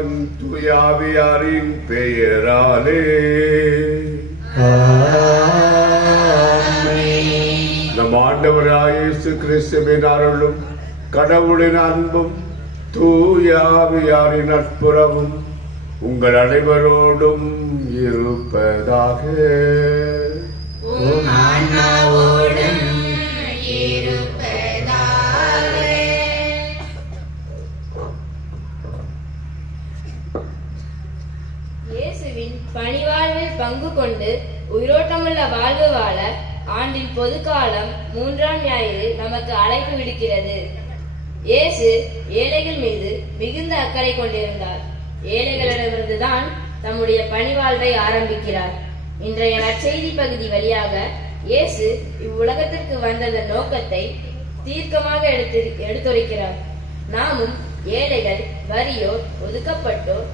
மகன் தூயாவியாரின் பெயராலே நம் ஆண்டவராய் இயேசு கிறிஸ்துவின் அருளும் கடவுளின் அன்பும் தூயாவியாரின் நட்புறவும் உங்கள் அனைவரோடும் இருப்பதாக. இயேசுவின் பணிவாழ்வில் பங்கு கொண்டு உயிரோட்டமுள்ள வாழ்வு வாழ ஆண்டின் பொதுக்காலம் 3ஆம் ஞாயிறு நமக்கு அழைப்பு விடுக்கிறது. இயேசு ஏழைகள் மீது மிகுந்த அக்கறை கொண்டிருந்தார். ஏழைகளிடமிருந்துதான் தம்முடைய பணிவாழ்வை ஆரம்பிக்கிறார். இன்றைய நற்செய்தி பகுதி வழியாக இயேசு இவ்வுலகத்திற்கு வந்ததன் நோக்கத்தை தீர்க்கமாக எடுத்துரைக்கிறார். நாமும் ஏழைகள், வறியோர், ஒதுக்கப்பட்டோர்,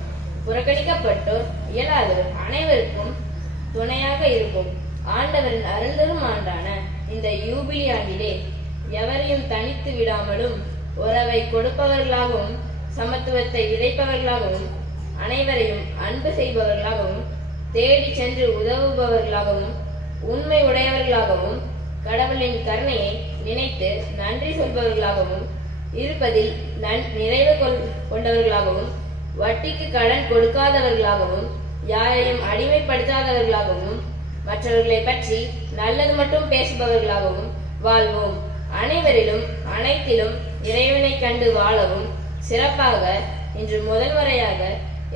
புறக்கணிக்கப்பட்டோர், இயலாதோர் அனைவருக்கும் துணையாக இருக்கும். ஆண்டவரின் அருள்தரும் ஆண்டான இந்த யூபிலி ஆண்டிலே எவரையும் தனித்து விடாமலும் உறவை கொடுப்பவர்களாகவும் சமத்துவத்தை விதைப்பவர்களாகவும் அனைவரையும் அன்பு செய்பவர்களாகவும் தேடி சென்று உதவுபவர்களாகவும் உண்மை உடையவர்களாகவும் கடவுளின் கருணையை நினைத்து நன்றி சொல்பவர்களாகவும் இருப்பதில் நிறைவு கொண்டவர்களாகவும் வட்டிக்கு கடன் கொடுக்காதவர்களாகவும் யாரையும் அடிமைப்படுத்தாதவர்களாகவும் மற்றவர்களை பற்றி நல்லது மட்டும் பேசுபவர்களாகவும் வாழ்வோம். அனைவரிலும் அனைத்திலும் இறைவனை கண்டு வாழவும் சிறப்பாக இன்று முதல் முறையாக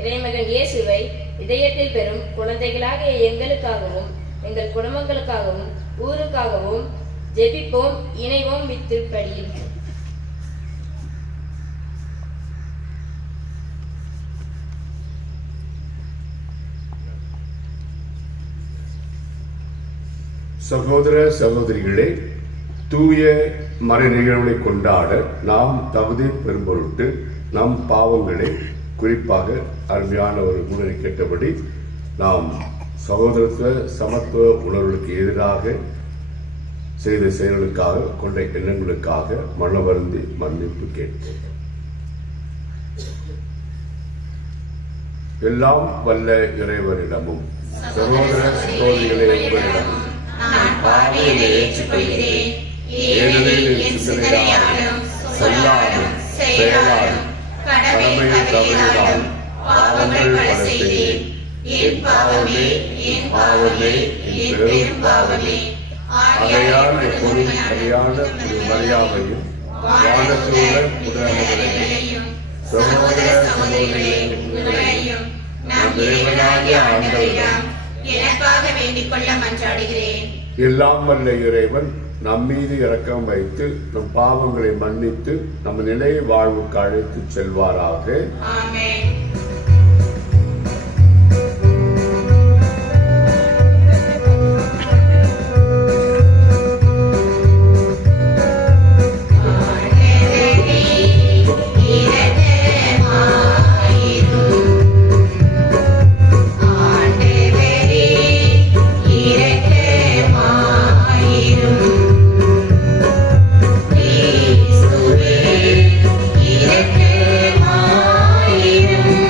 இறைமகன் இயேசுவை இதயத்தில் பெறும் குழந்தைகளாகிய எங்களுக்காகவும் எங்கள் குடும்பங்களுக்காகவும் ஊருக்காகவும் ஜெபிப்போம், இணைவோம் வித்திருப்படியில். சகோதர சகோதரிகளே, தூய மறை நிகழ்வுகளை கொண்டாட நாம் தகுதி பெறும் பொருட்டு நம் பாவங்களை, குறிப்பாக அருமையான ஒரு முன்னணி கேட்டபடி நாம் சகோதரத்துவ சமத்துவ உணர்வுகளுக்கு எதிராக செய்த செயல்களுக்காக கொண்ட எண்ணங்களுக்காக மனவருந்தி மன்னிப்பு கேட்போம். எல்லாம் வல்ல இறைவனிடமும் சகோதர சகோதரிகளை உங்களிடமும் பாவிகளை ஏற்றுக்கொள்கிறேன். ஏனெனில் என் சிந்தனையாலும் சொல்லாலும் செயலாலும் கடமையில் தவறினால் பாவங்கள் பல செய்தேன். என் பாவமே, என் பாவமே, என் பெரும் பாவமே. ஆகையால் எப்பொழுதும் சரியான மரியாதையும் வானத்துடன் உடனடியும் சகோதர சகோதரிகளே உங்களையும் நம் இறைவனாகிய ஆண்டவரிடம் எனக்காக வேண்டிக் கொள்ள மன்றாடுகிறேன். எல்லாம் வல்ல இறைவன் நம் மீது இரக்கம் வைத்து நம் பாவங்களை மன்னித்து நம் நிலை வாழ்வுக்கு அழைத்து செல்வாராக. ஆமென். இரக்கமாயிரும்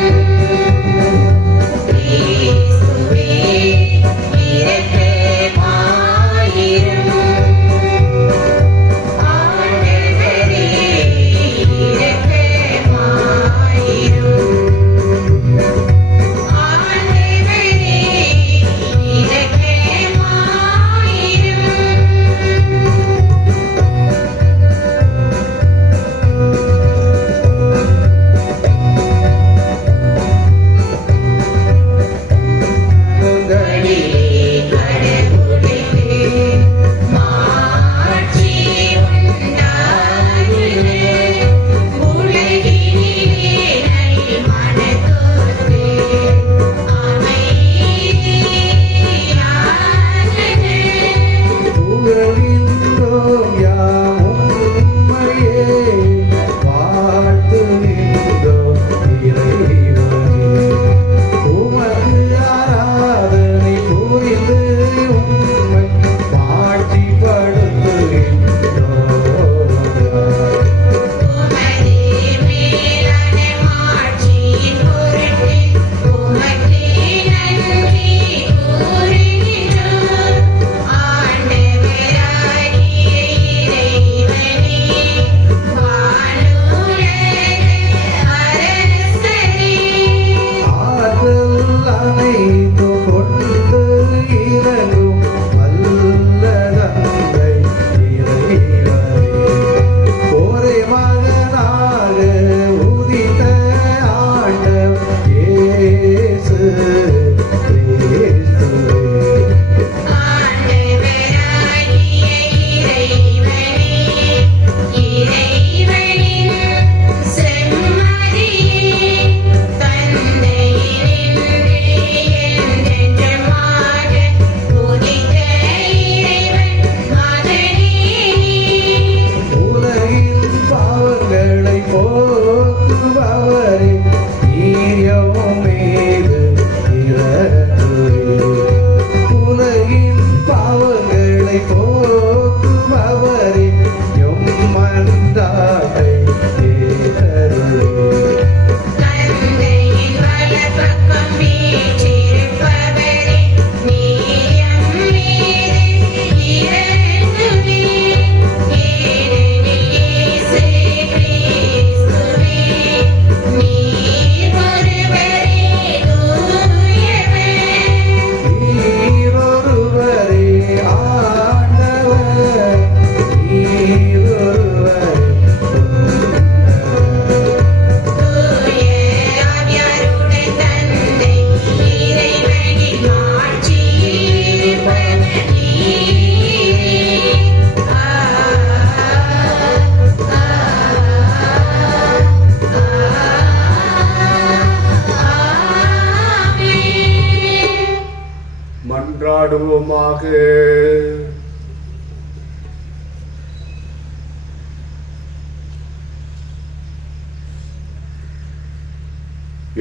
மன்றாடுவோமாக.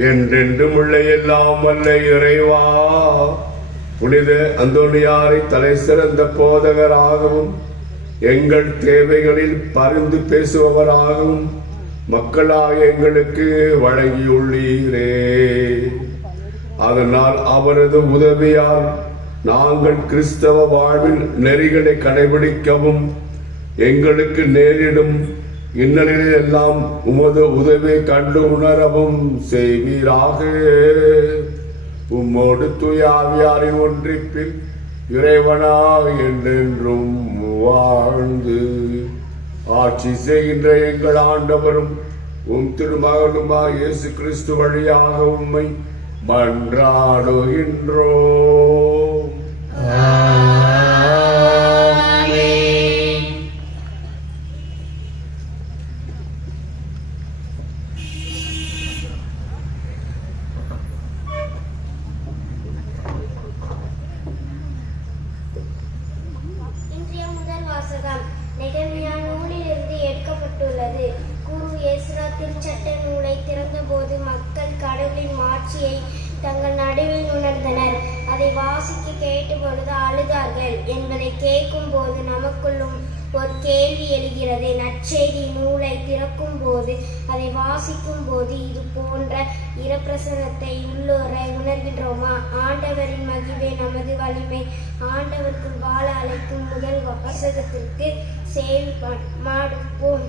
என்றென்றும் உள்ள எல்லாம் வல்ல இறைவா, புனித அந்தோனியாரை தலை சிறந்த போதகராகவும் எங்கள் தேவைகளில் பரிந்து பேசுபவராகவும் மக்களாக எங்களுக்கு வழங்கியுள்ளீரே. அதனால் அவரது உதவியால் நாங்கள் கிறிஸ்தவ வாழ்வில் நெறிகளை கடைபிடிக்கவும் எங்களுக்கு நேரிடும் இன்னலில் எல்லாம் உமது உதவியை கண்டு உணரவும் செய்வீராக. உம்மோடு தூய ஆவியாரின் ஒன்றிப்பில் இறைவனா என்றென்றும் வாழ்ந்து ஆட்சி செய்கின்ற எங்கள் ஆண்டவரும் உம் திருமகனுமாய் இயேசு கிறிஸ்து வழியாக உம்மை மன்றாடுகின்றோம். நெகேமியா நூலிலிருந்து எடுக்கப்பட்டுள்ளது. குரு எஸ்ரா திருச்சட்ட நூலை திறந்தபோது மக்கள் கடவுளின் மாட்சியை தங்கள் நடுவில் உணர்ந்தனர். அதை வாசிக்க கேட்டபொழுது அழுதார்கள் என்பதை கேட்கும் போது நமக்குள்ளும் ஒரு கேள்வி எழுகிறது. நற்செய்தி நூலை திறக்கும் போது அதை வாசிக்கும் போது இது போன்ற இரப்பிரசனத்தை உள்ளோரை உணர்கின்றோமா? ஆண்டவரின் மகிழ்வே நமது வலிமை. ஆண்டவருக்குள் வாழ அழைக்கும் முதல் வாசகத்திற்கு செவி மாடுவோம்.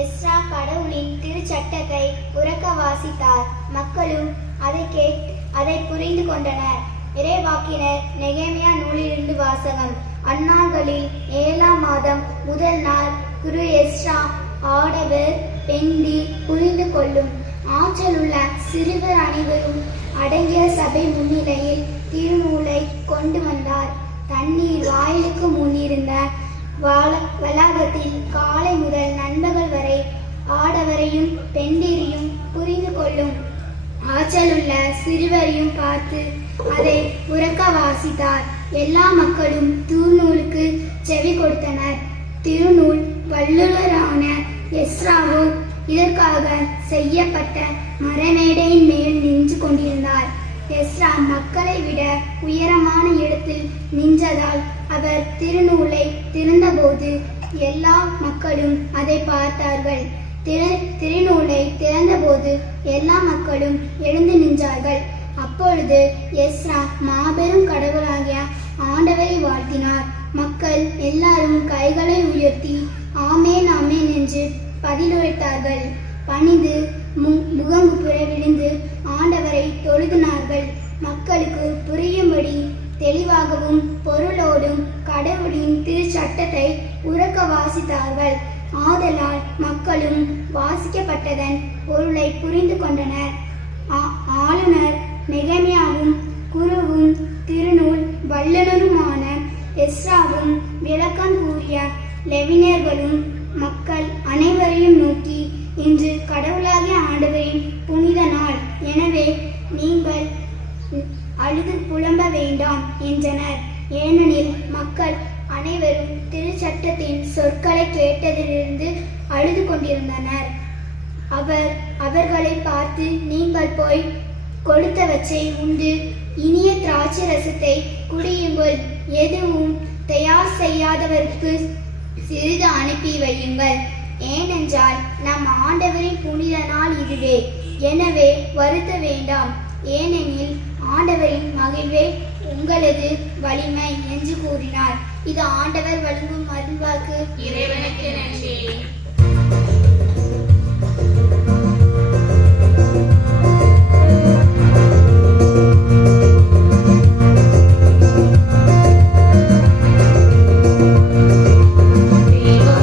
எஸ்ரா கடவுளின் திருச்சட்டத்தை உரக்க வாசித்தார். மக்களும் அதை புரிந்து கொண்டனர். இறைவாக்கினர் நெகேமியா நூலிலிருந்து வாசகம். அந்நாள்களில் 7ஆம் மாதம் முதல் நாள் குரு எஸ்ரா ஆடவர் பெண்டிர் புரிந்து கொள்ளும் ஆற்றல் உள்ள சிறுவர் அனைவரும் அடங்கிய சபை முன்னிலையில் திருநூலை கொண்டு வந்தார். தண்ணீர் வாயிலுக்கு முன்னிருந்த வளாகத்தில் காலை முதல் நண்பகல் வரை ஆடவரையும் பெண்டிரையும் புரிந்து கொள்ளும் ஆற்றலுள்ள சிறுவரையும் பார்த்து அதை உரக்க வாசித்தார். எல்லா மக்களும் திருநூலுக்கு செவி கொடுத்தனர். திருநூல் வல்லுநரான எஸ்ராவோ இதற்காக செய்யப்பட்ட மரமேடையின் மேல் நின்று கொண்டிருந்தார். எஸ்ரா மக்களை விட உயரமான இடத்தில் நின்றதால் அவர் திருநூலை திறந்தபோது எல்லா மக்களும் அதை பார்த்தார்கள். திருநூலை திறந்தபோது எல்லா மக்களும் எழுந்து நின்றார்கள். அப்பொழுது எஸ்ரா மாபெரும் கடவுளாகிய ஆண்டவரை வாழ்த்தினார். மக்கள் எல்லாரும் கைகளை உயர்த்தி ஆமேன் ஆமேன் என்று பதிலுரைத்தார்கள். பணிந்து முகங்குப்புற விழுந்து ஆண்டவரை தொழுதினார்கள். மக்களுக்கு புரியும்படி தெளிவாகவும் பொருளோடும் கடவுளின் திருச்சட்டத்தை உரக்க வாசித்தார்கள். ஆதலால் மக்களும் வாசிக்கப்பட்டதன் பொருளை புரிந்து கொண்டனர். ஆளுநர் நெகேமியாவும் குருவும் திருநூல் வல்லுநருமான எஸ்ராவும் விளக்கம் கூறிய லெவினியர்களும் மக்கள் அனைவரையும் நோக்கி, இன்று கடவுளாகிய ஆண்டவரின் புனித நாள், எனவே நீங்கள் அழுது புலம்ப வேண்டாம் என்றனர். ஏனெனில் மக்கள் அனைவரும் திருச்சட்டத்தின் சொற்களை கேட்டதிலிருந்து அழுது கொண்டிருந்தனர். அவர்களை பார்த்து, நீங்கள் போய் கொடுத்தவற்றை உண்டு இனிய திராட்சை ரசத்தை குடியுங்கள், எதுவும் தயார் செய்யாதவருக்கு சிறிது அனுப்பி வையுங்கள். ஏனென்றால் நம் ஆண்டவரின் புனித நாள் இதுவே. எனவே வருத்த வேண்டாம், ஏனெனில் ஆண்டவரின் மகிழ்வே உங்களது வலிமை என்று கூறினார். இது ஆண்டவர் வழங்கும் அருள்வாக்கு. இறைவனுக்கு நன்றி. இறைவா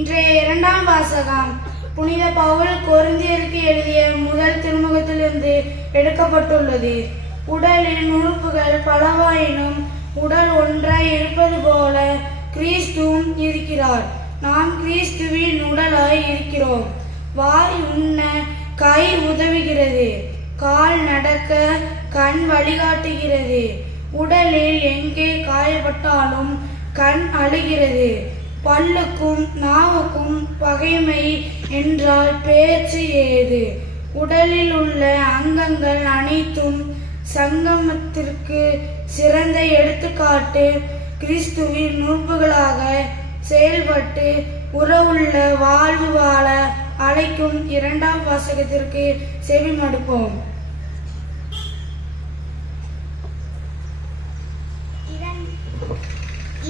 இன்றைய இரண்டாம் வாசகம் புனித பவுல் கொரிந்தியருக்கு எழுதிய முதல் திருமுகத்திலிருந்து எடுக்கப்பட்டுள்ளது. உடலின் உறுப்புகள் பலவாயினும் உடல் ஒன்றாய் இருப்பது போல கிறிஸ்துவும் இருக்கிறார். நாம் கிறிஸ்துவின் உடலாய் இருக்கிறோம். வாய் உண்ண கை உதவுகிறது, கால் நடக்க கண் வழிகாட்டுகிறது. உடலில் எங்கே காயப்பட்டாலும் கண் அழுகிறது. பல்லுக்கும் நாவுக்கும் பகைமை என்றால் பேச்சு ஏது? உடலில் உள்ள அங்கங்கள் அனைத்தும் சங்கமத்திற்கு சிறந்த எடுத்துக்காட்டு. கிறிஸ்துவின் உறுப்புகளாக செயல்பட்டு உறவுள்ள வாழ்வு வாழ அழைக்கும் இரண்டாம் வாசகத்திற்கு செவிமடுப்போம்.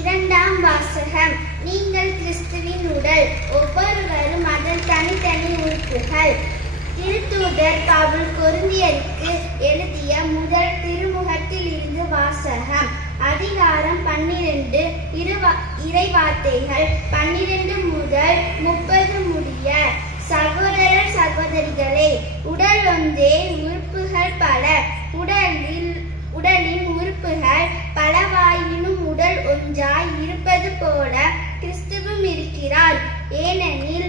இரண்டாம் வாசகம். நீங்கள் கிறிஸ்துவின் உடல், ஒவ்வொருவரும் அதன் தனித்தனி உறுப்புகள். திருத்தூதர் பவுல் கொரிந்தியருக்கு எழுதிய முதல் திருமுகத்தில் இருந்து வாசகம். அதிகாரம் 12, இறைவார்த்தைகள் 12 முதல் 30 முடிய. சகோதரர் சகோதரிகளே, உடல் ஒன்றே, உறுப்புகள் பல. உடலின் உறுப்புகள் பலவாயினும் உடல் ஒன்றாய் இருப்பது போல கிறிஸ்துவும் இருக்கிறார். ஏனெனில்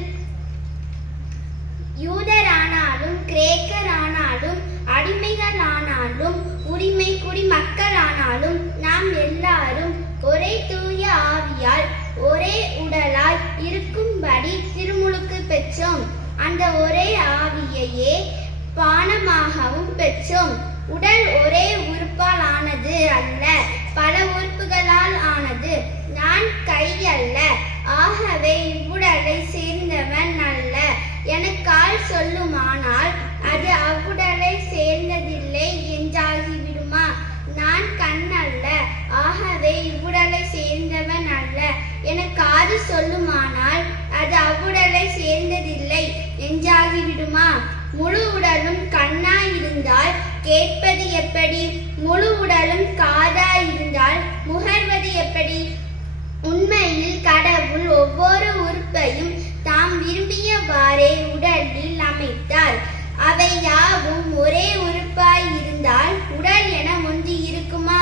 யூதரானாலும் கிரேக்கரானாலும் அடிமைகளானாலும் உரிமை குடிமக்களானாலும் நாம் எல்லாரும் ஒரே தூய ஆவியால் ஒரே உடலாய் இருக்கும்படி திருமுழுக்கு பெற்றோம். அந்த ஒரே ஆவியையே பானமாகவும் பெற்றோம். உடல் ஒரே உறுப்பால் ஆனது அல்ல, பல உறுப்புகளால் ஆனது. நான் கை அல்ல, ஆகவே இவ்வுடலை சேர்ந்தவன் அல்ல என கால் சொல்லுமானால் அது அவ்வுடலை சேர்ந்ததில்லை என்றாகிவிடுமா? நான் கண் அல்ல, ஆகவே இவ்வுடலை சேர்ந்தவன் அல்ல என காது சொல்லுமானால் அது அவ்வுடலை சேர்ந்ததில்லை என்றாகிவிடுமா? முழு உடலும் கண்ணாயிருந்தால் கேட்பது எப்படி? முழு உடலும் காதாயிருந்தால் முகர்வது எப்படி? உண்மையில் கடவுள் ஒவ்வொரு உறுப்பையும் தாம் விரும்பியவாறே உடலில் அமைத்தார். அவை யாவும் ஒரே உறுப்பாய் இருந்தால் உடல் என ஒன்று இருக்குமா?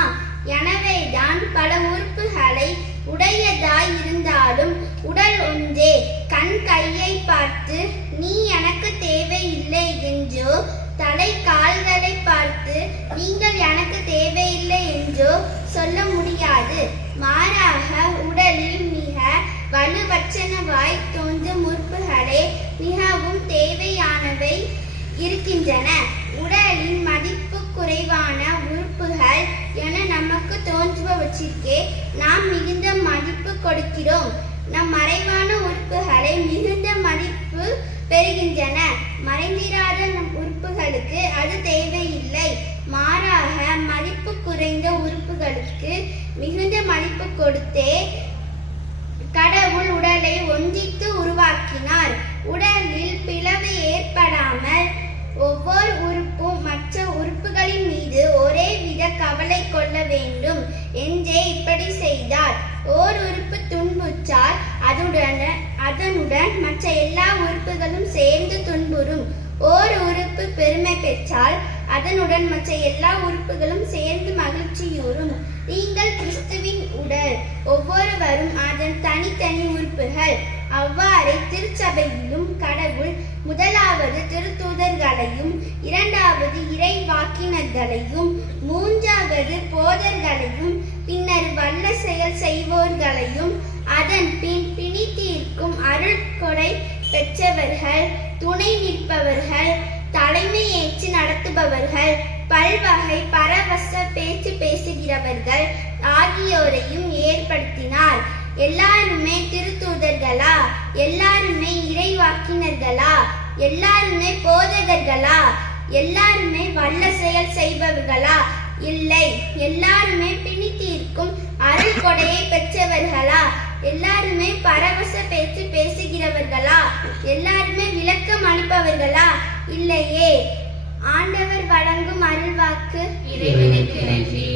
எனவேதான் பல உறுப்புகளை உடையதாய் இருந்தாலும் உடல் ஒன்றே. கண் கையை பார்த்து நீ எனக்கு தேவையில்லை என்றோ, தலை கால்களை பார்த்து நீங்கள் எனக்கு தேவையில்லை என்றோ சொல்ல முடியாது. மாறாக உடலில் மிக வலுவற்றனவாய் தோன்றும் உறுப்புகளே மிகவும் தேவையானவை இருக்கின்றன. உடலின் மதிப்பு குறைவான உறுப்புகள் என நமக்கு தோன்றுபவற்றிற்கே நாம் மிகுந்த மதிப்பு கொடுக்கிறோம். நம் மறைவான உறுப்புகளை மிகுந்த மதிப்பு பெறுகின்றன. மறைந்திராத நம் உறுப்புகளுக்கு அது தேவையில்லை. மாறாக மதிப்பு குறைந்த உறுப்புகளுக்கு மிகுந்த மதிப்பு கொடுத்தே கடவுள் உடலை ஒன்றித்து உருவாக்கினார். உடலில் பிளவு ஏற்படாமல் ஒவ்வொரு உறுப்பும் மற்ற உறுப்புகளின் மீது ஒரே வித கவலை கொள்ள வேண்டும் என்றே இப்படி செய்தார். ஓர் உறுப்பு துன்புற்றால் அதனுடன் மற்ற எல்லா உறுப்புகளும் சேர்ந்து துன்புறும். ஓர் உறுப்பு பெருமை பெற்றால் அதனுடன் மற்ற எல்லா உறுப்புகளும் சேர்ந்து மகிழ்ச்சியுறும். நீங்கள் கிறிஸ்துவின் உடல், ஒவ்வொருவரும் அதன் தனித்தனி உறுப்புகள். அவ்வாறே திருச்சபையிலும் கடவுள் முதலாவது திருத்தூதர்களையும், இரண்டாவது இறைவாக்கினர்களையும், மூன்றாவது போதர்களையும், பின்னர் வல்ல செயல் செய்வோர்களையும், அதன் பின் பிணி தீர்க்கும் அருள் கொடை பெற்றவர்கள், துணை நிற்பவர்கள், தலைமை ஏற்று நடத்துபவர்கள், பல்வகை பரவச பேச்சு பேசுகிறவர்கள் ஆகியோரையும் ஏற்படுத்தினார். எல்லாருமே திருத்தூதர்களா? எல்லாருமே இறைவாக்கினர்களா? எல்லாருமே போதகர்களா? எல்லாருமே வல்ல செயல் செய்பவர்களா? இல்லை. எல்லாருமே பிணி தீர்க்கும் அருள் கொடையை பெற்றவர்களா? எல்லாருமே பரவச பேச்சு பேசுகிறவர்களா? எல்லாருமே விளக்கம் அளிப்பவர்களா? இல்லையே. ஆண்டவர் வழங்கும் அருள்வாக்கு. இறைவனுக்கு நன்றி.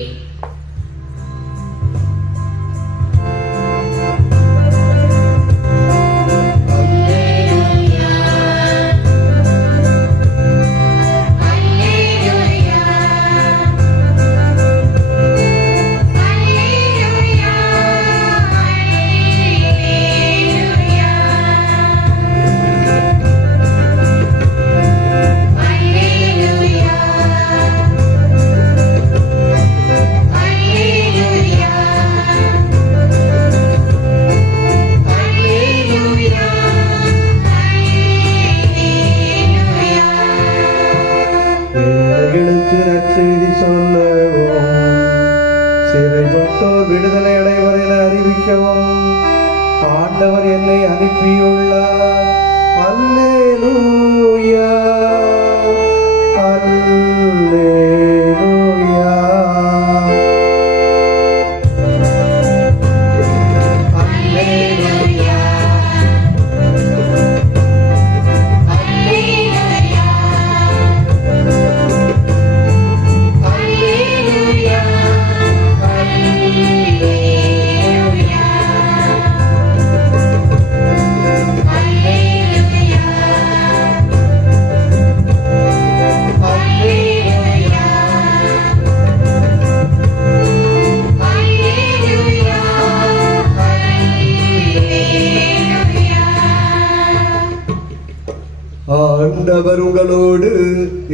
மக்களுக்கு நற்செய்தி சொல்லவும், சிறைப்பட்டோர் விடுதலை அடைவரை அறிவிக்கவும் ஆண்டவர் என்னை அனுப்பியுள்ளார். அல்லேலூயா, அல்லேலூயா. ஆண்டவர் உங்களோடு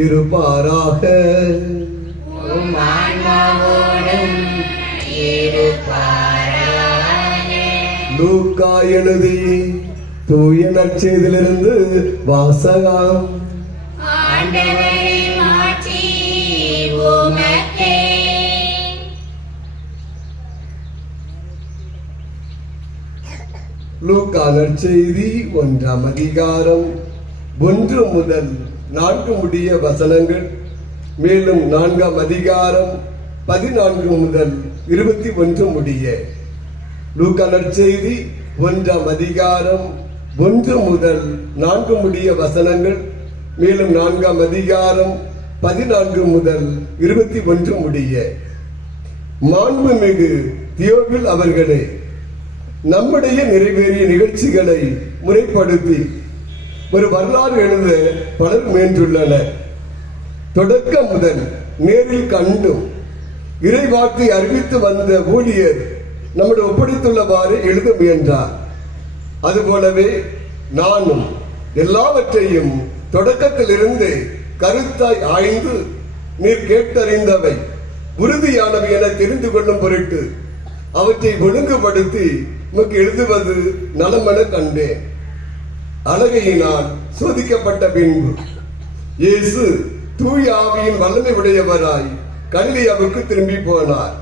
இருப்பாராக. லூக்கா எழுதி தூய நற்செய்தியிலிருந்து வாசகம். லூக்கா நற்செய்தி 1ஆம் அதிகாரம் 1 முதல் 4 முடிய வசனங்கள், மேலும் 4ஆம் அதிகாரம் 14 முதல் 21 முடிய. லூக்கா நற்செய்தி 1ஆம் அதிகாரம் 1 முதல் 4 முடிய வசனங்கள், மேலும் 4ஆம் அதிகாரம் 14 முதல் 21 முடிய. மாண்புமிகு தியோபில் அவர்களே, நம்முடைய நிறைவேறிய நிகழ்ச்சிகளை முறைப்படுத்தி ஒரு வரலாறு எழுத பலர் முயன்றுள்ளனர். தொடக்கம் முதல் நேரில் கண்டும் இறைவார்த்தை அறிவித்து வந்த ஊழியர் நம்முடைய ஒப்படைத்துள்ளவாறு எழுத முயன்றார். அதுபோலவே நானும் எல்லாவற்றையும் தொடக்கத்திலிருந்து கருத்தாய் ஆய்ந்து நீர் கேட்டறிந்தவை உறுதியானவை என தெரிந்து கொள்ளும் பொருட்டு அவற்றை ஒழுங்குபடுத்தி நமக்கு எழுதுவது நலமென கண்டேன். அழகையினால் சோதிக்கப்பட்ட பின்பு இயேசு தூய ஆவியின் வல்லமை உடையவராய் கலிலேயாவுக்கு திரும்பி போனார்.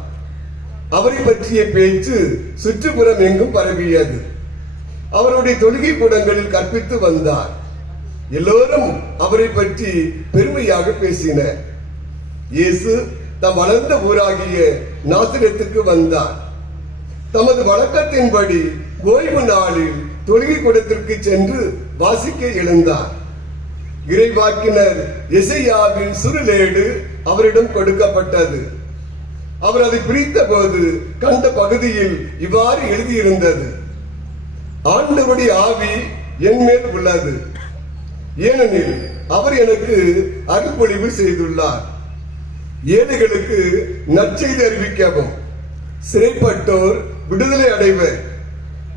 அவரை பற்றிய பேச்சு சுற்றுப்புறம் எங்கும் பரவியது. அவருடைய தொழுகை கூடங்களில் கற்பித்து வந்தார். எல்லோரும் அவரை பற்றி பெருமையாக பேசினர். இயேசு தம் வளர்ந்த ஊராகிய நாசரேத்துக்கு வந்தார். தமது வழக்கத்தின்படி ஓய்வு நாளில் தொழுகை கூடத்திற்கு சென்று வாசிக்க எழுந்தார். இறைவாக்கினர் எசையாவின் சுருளேடு அவரிடம் கொடுக்கப்பட்டது. அவர் அதை பிரித்த போது கண்ட பகுதியில் இவ்வாறு எழுதியிருந்தது: ஆண்டவருடைய ஆவி என் மேல் உள்ளது, ஏனெனில் அவர் எனக்கு அருள்பொழிவு செய்துள்ளார். ஏழைகளுக்கு நற்செய்தி அறிவிக்கவும், சிறைப்பட்டோர் விடுதலை அடைவர்,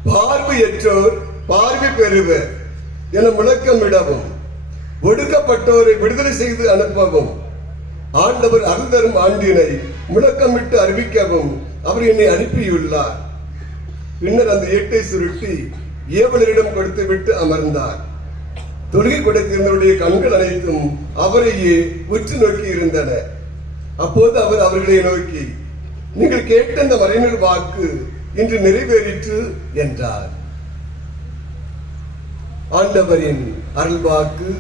பார்வையற்றோர் பார்வை பெறுவர் என முழக்கமிடவும், ஒடுக்கப்பட்டோரை விடுதலை செய்து அனுப்பவும், ஆண்டவர் அருள் தரும் ஆண்டினை முழக்கமிட்டு அறிவிக்கவும் அவர் என்னை அனுப்பியுள்ளார். பின்னர் அந்த ஏட்டை சுருட்டி ஏவலரிடம் கொடுத்து விட்டு அமர்ந்தார். தொழுகை கூடத்தினருடைய கண்கள் அனைத்தும் அவரையே உற்று நோக்கி இருந்தன. அப்போது அவர் அவர்களை நோக்கி, நீங்கள் கேட்ட அந்த மறைநூல் வாக்கு இன்று நிறைவேறிற்று என்றார். ஆண்டவரின் அருள் வாக்கு.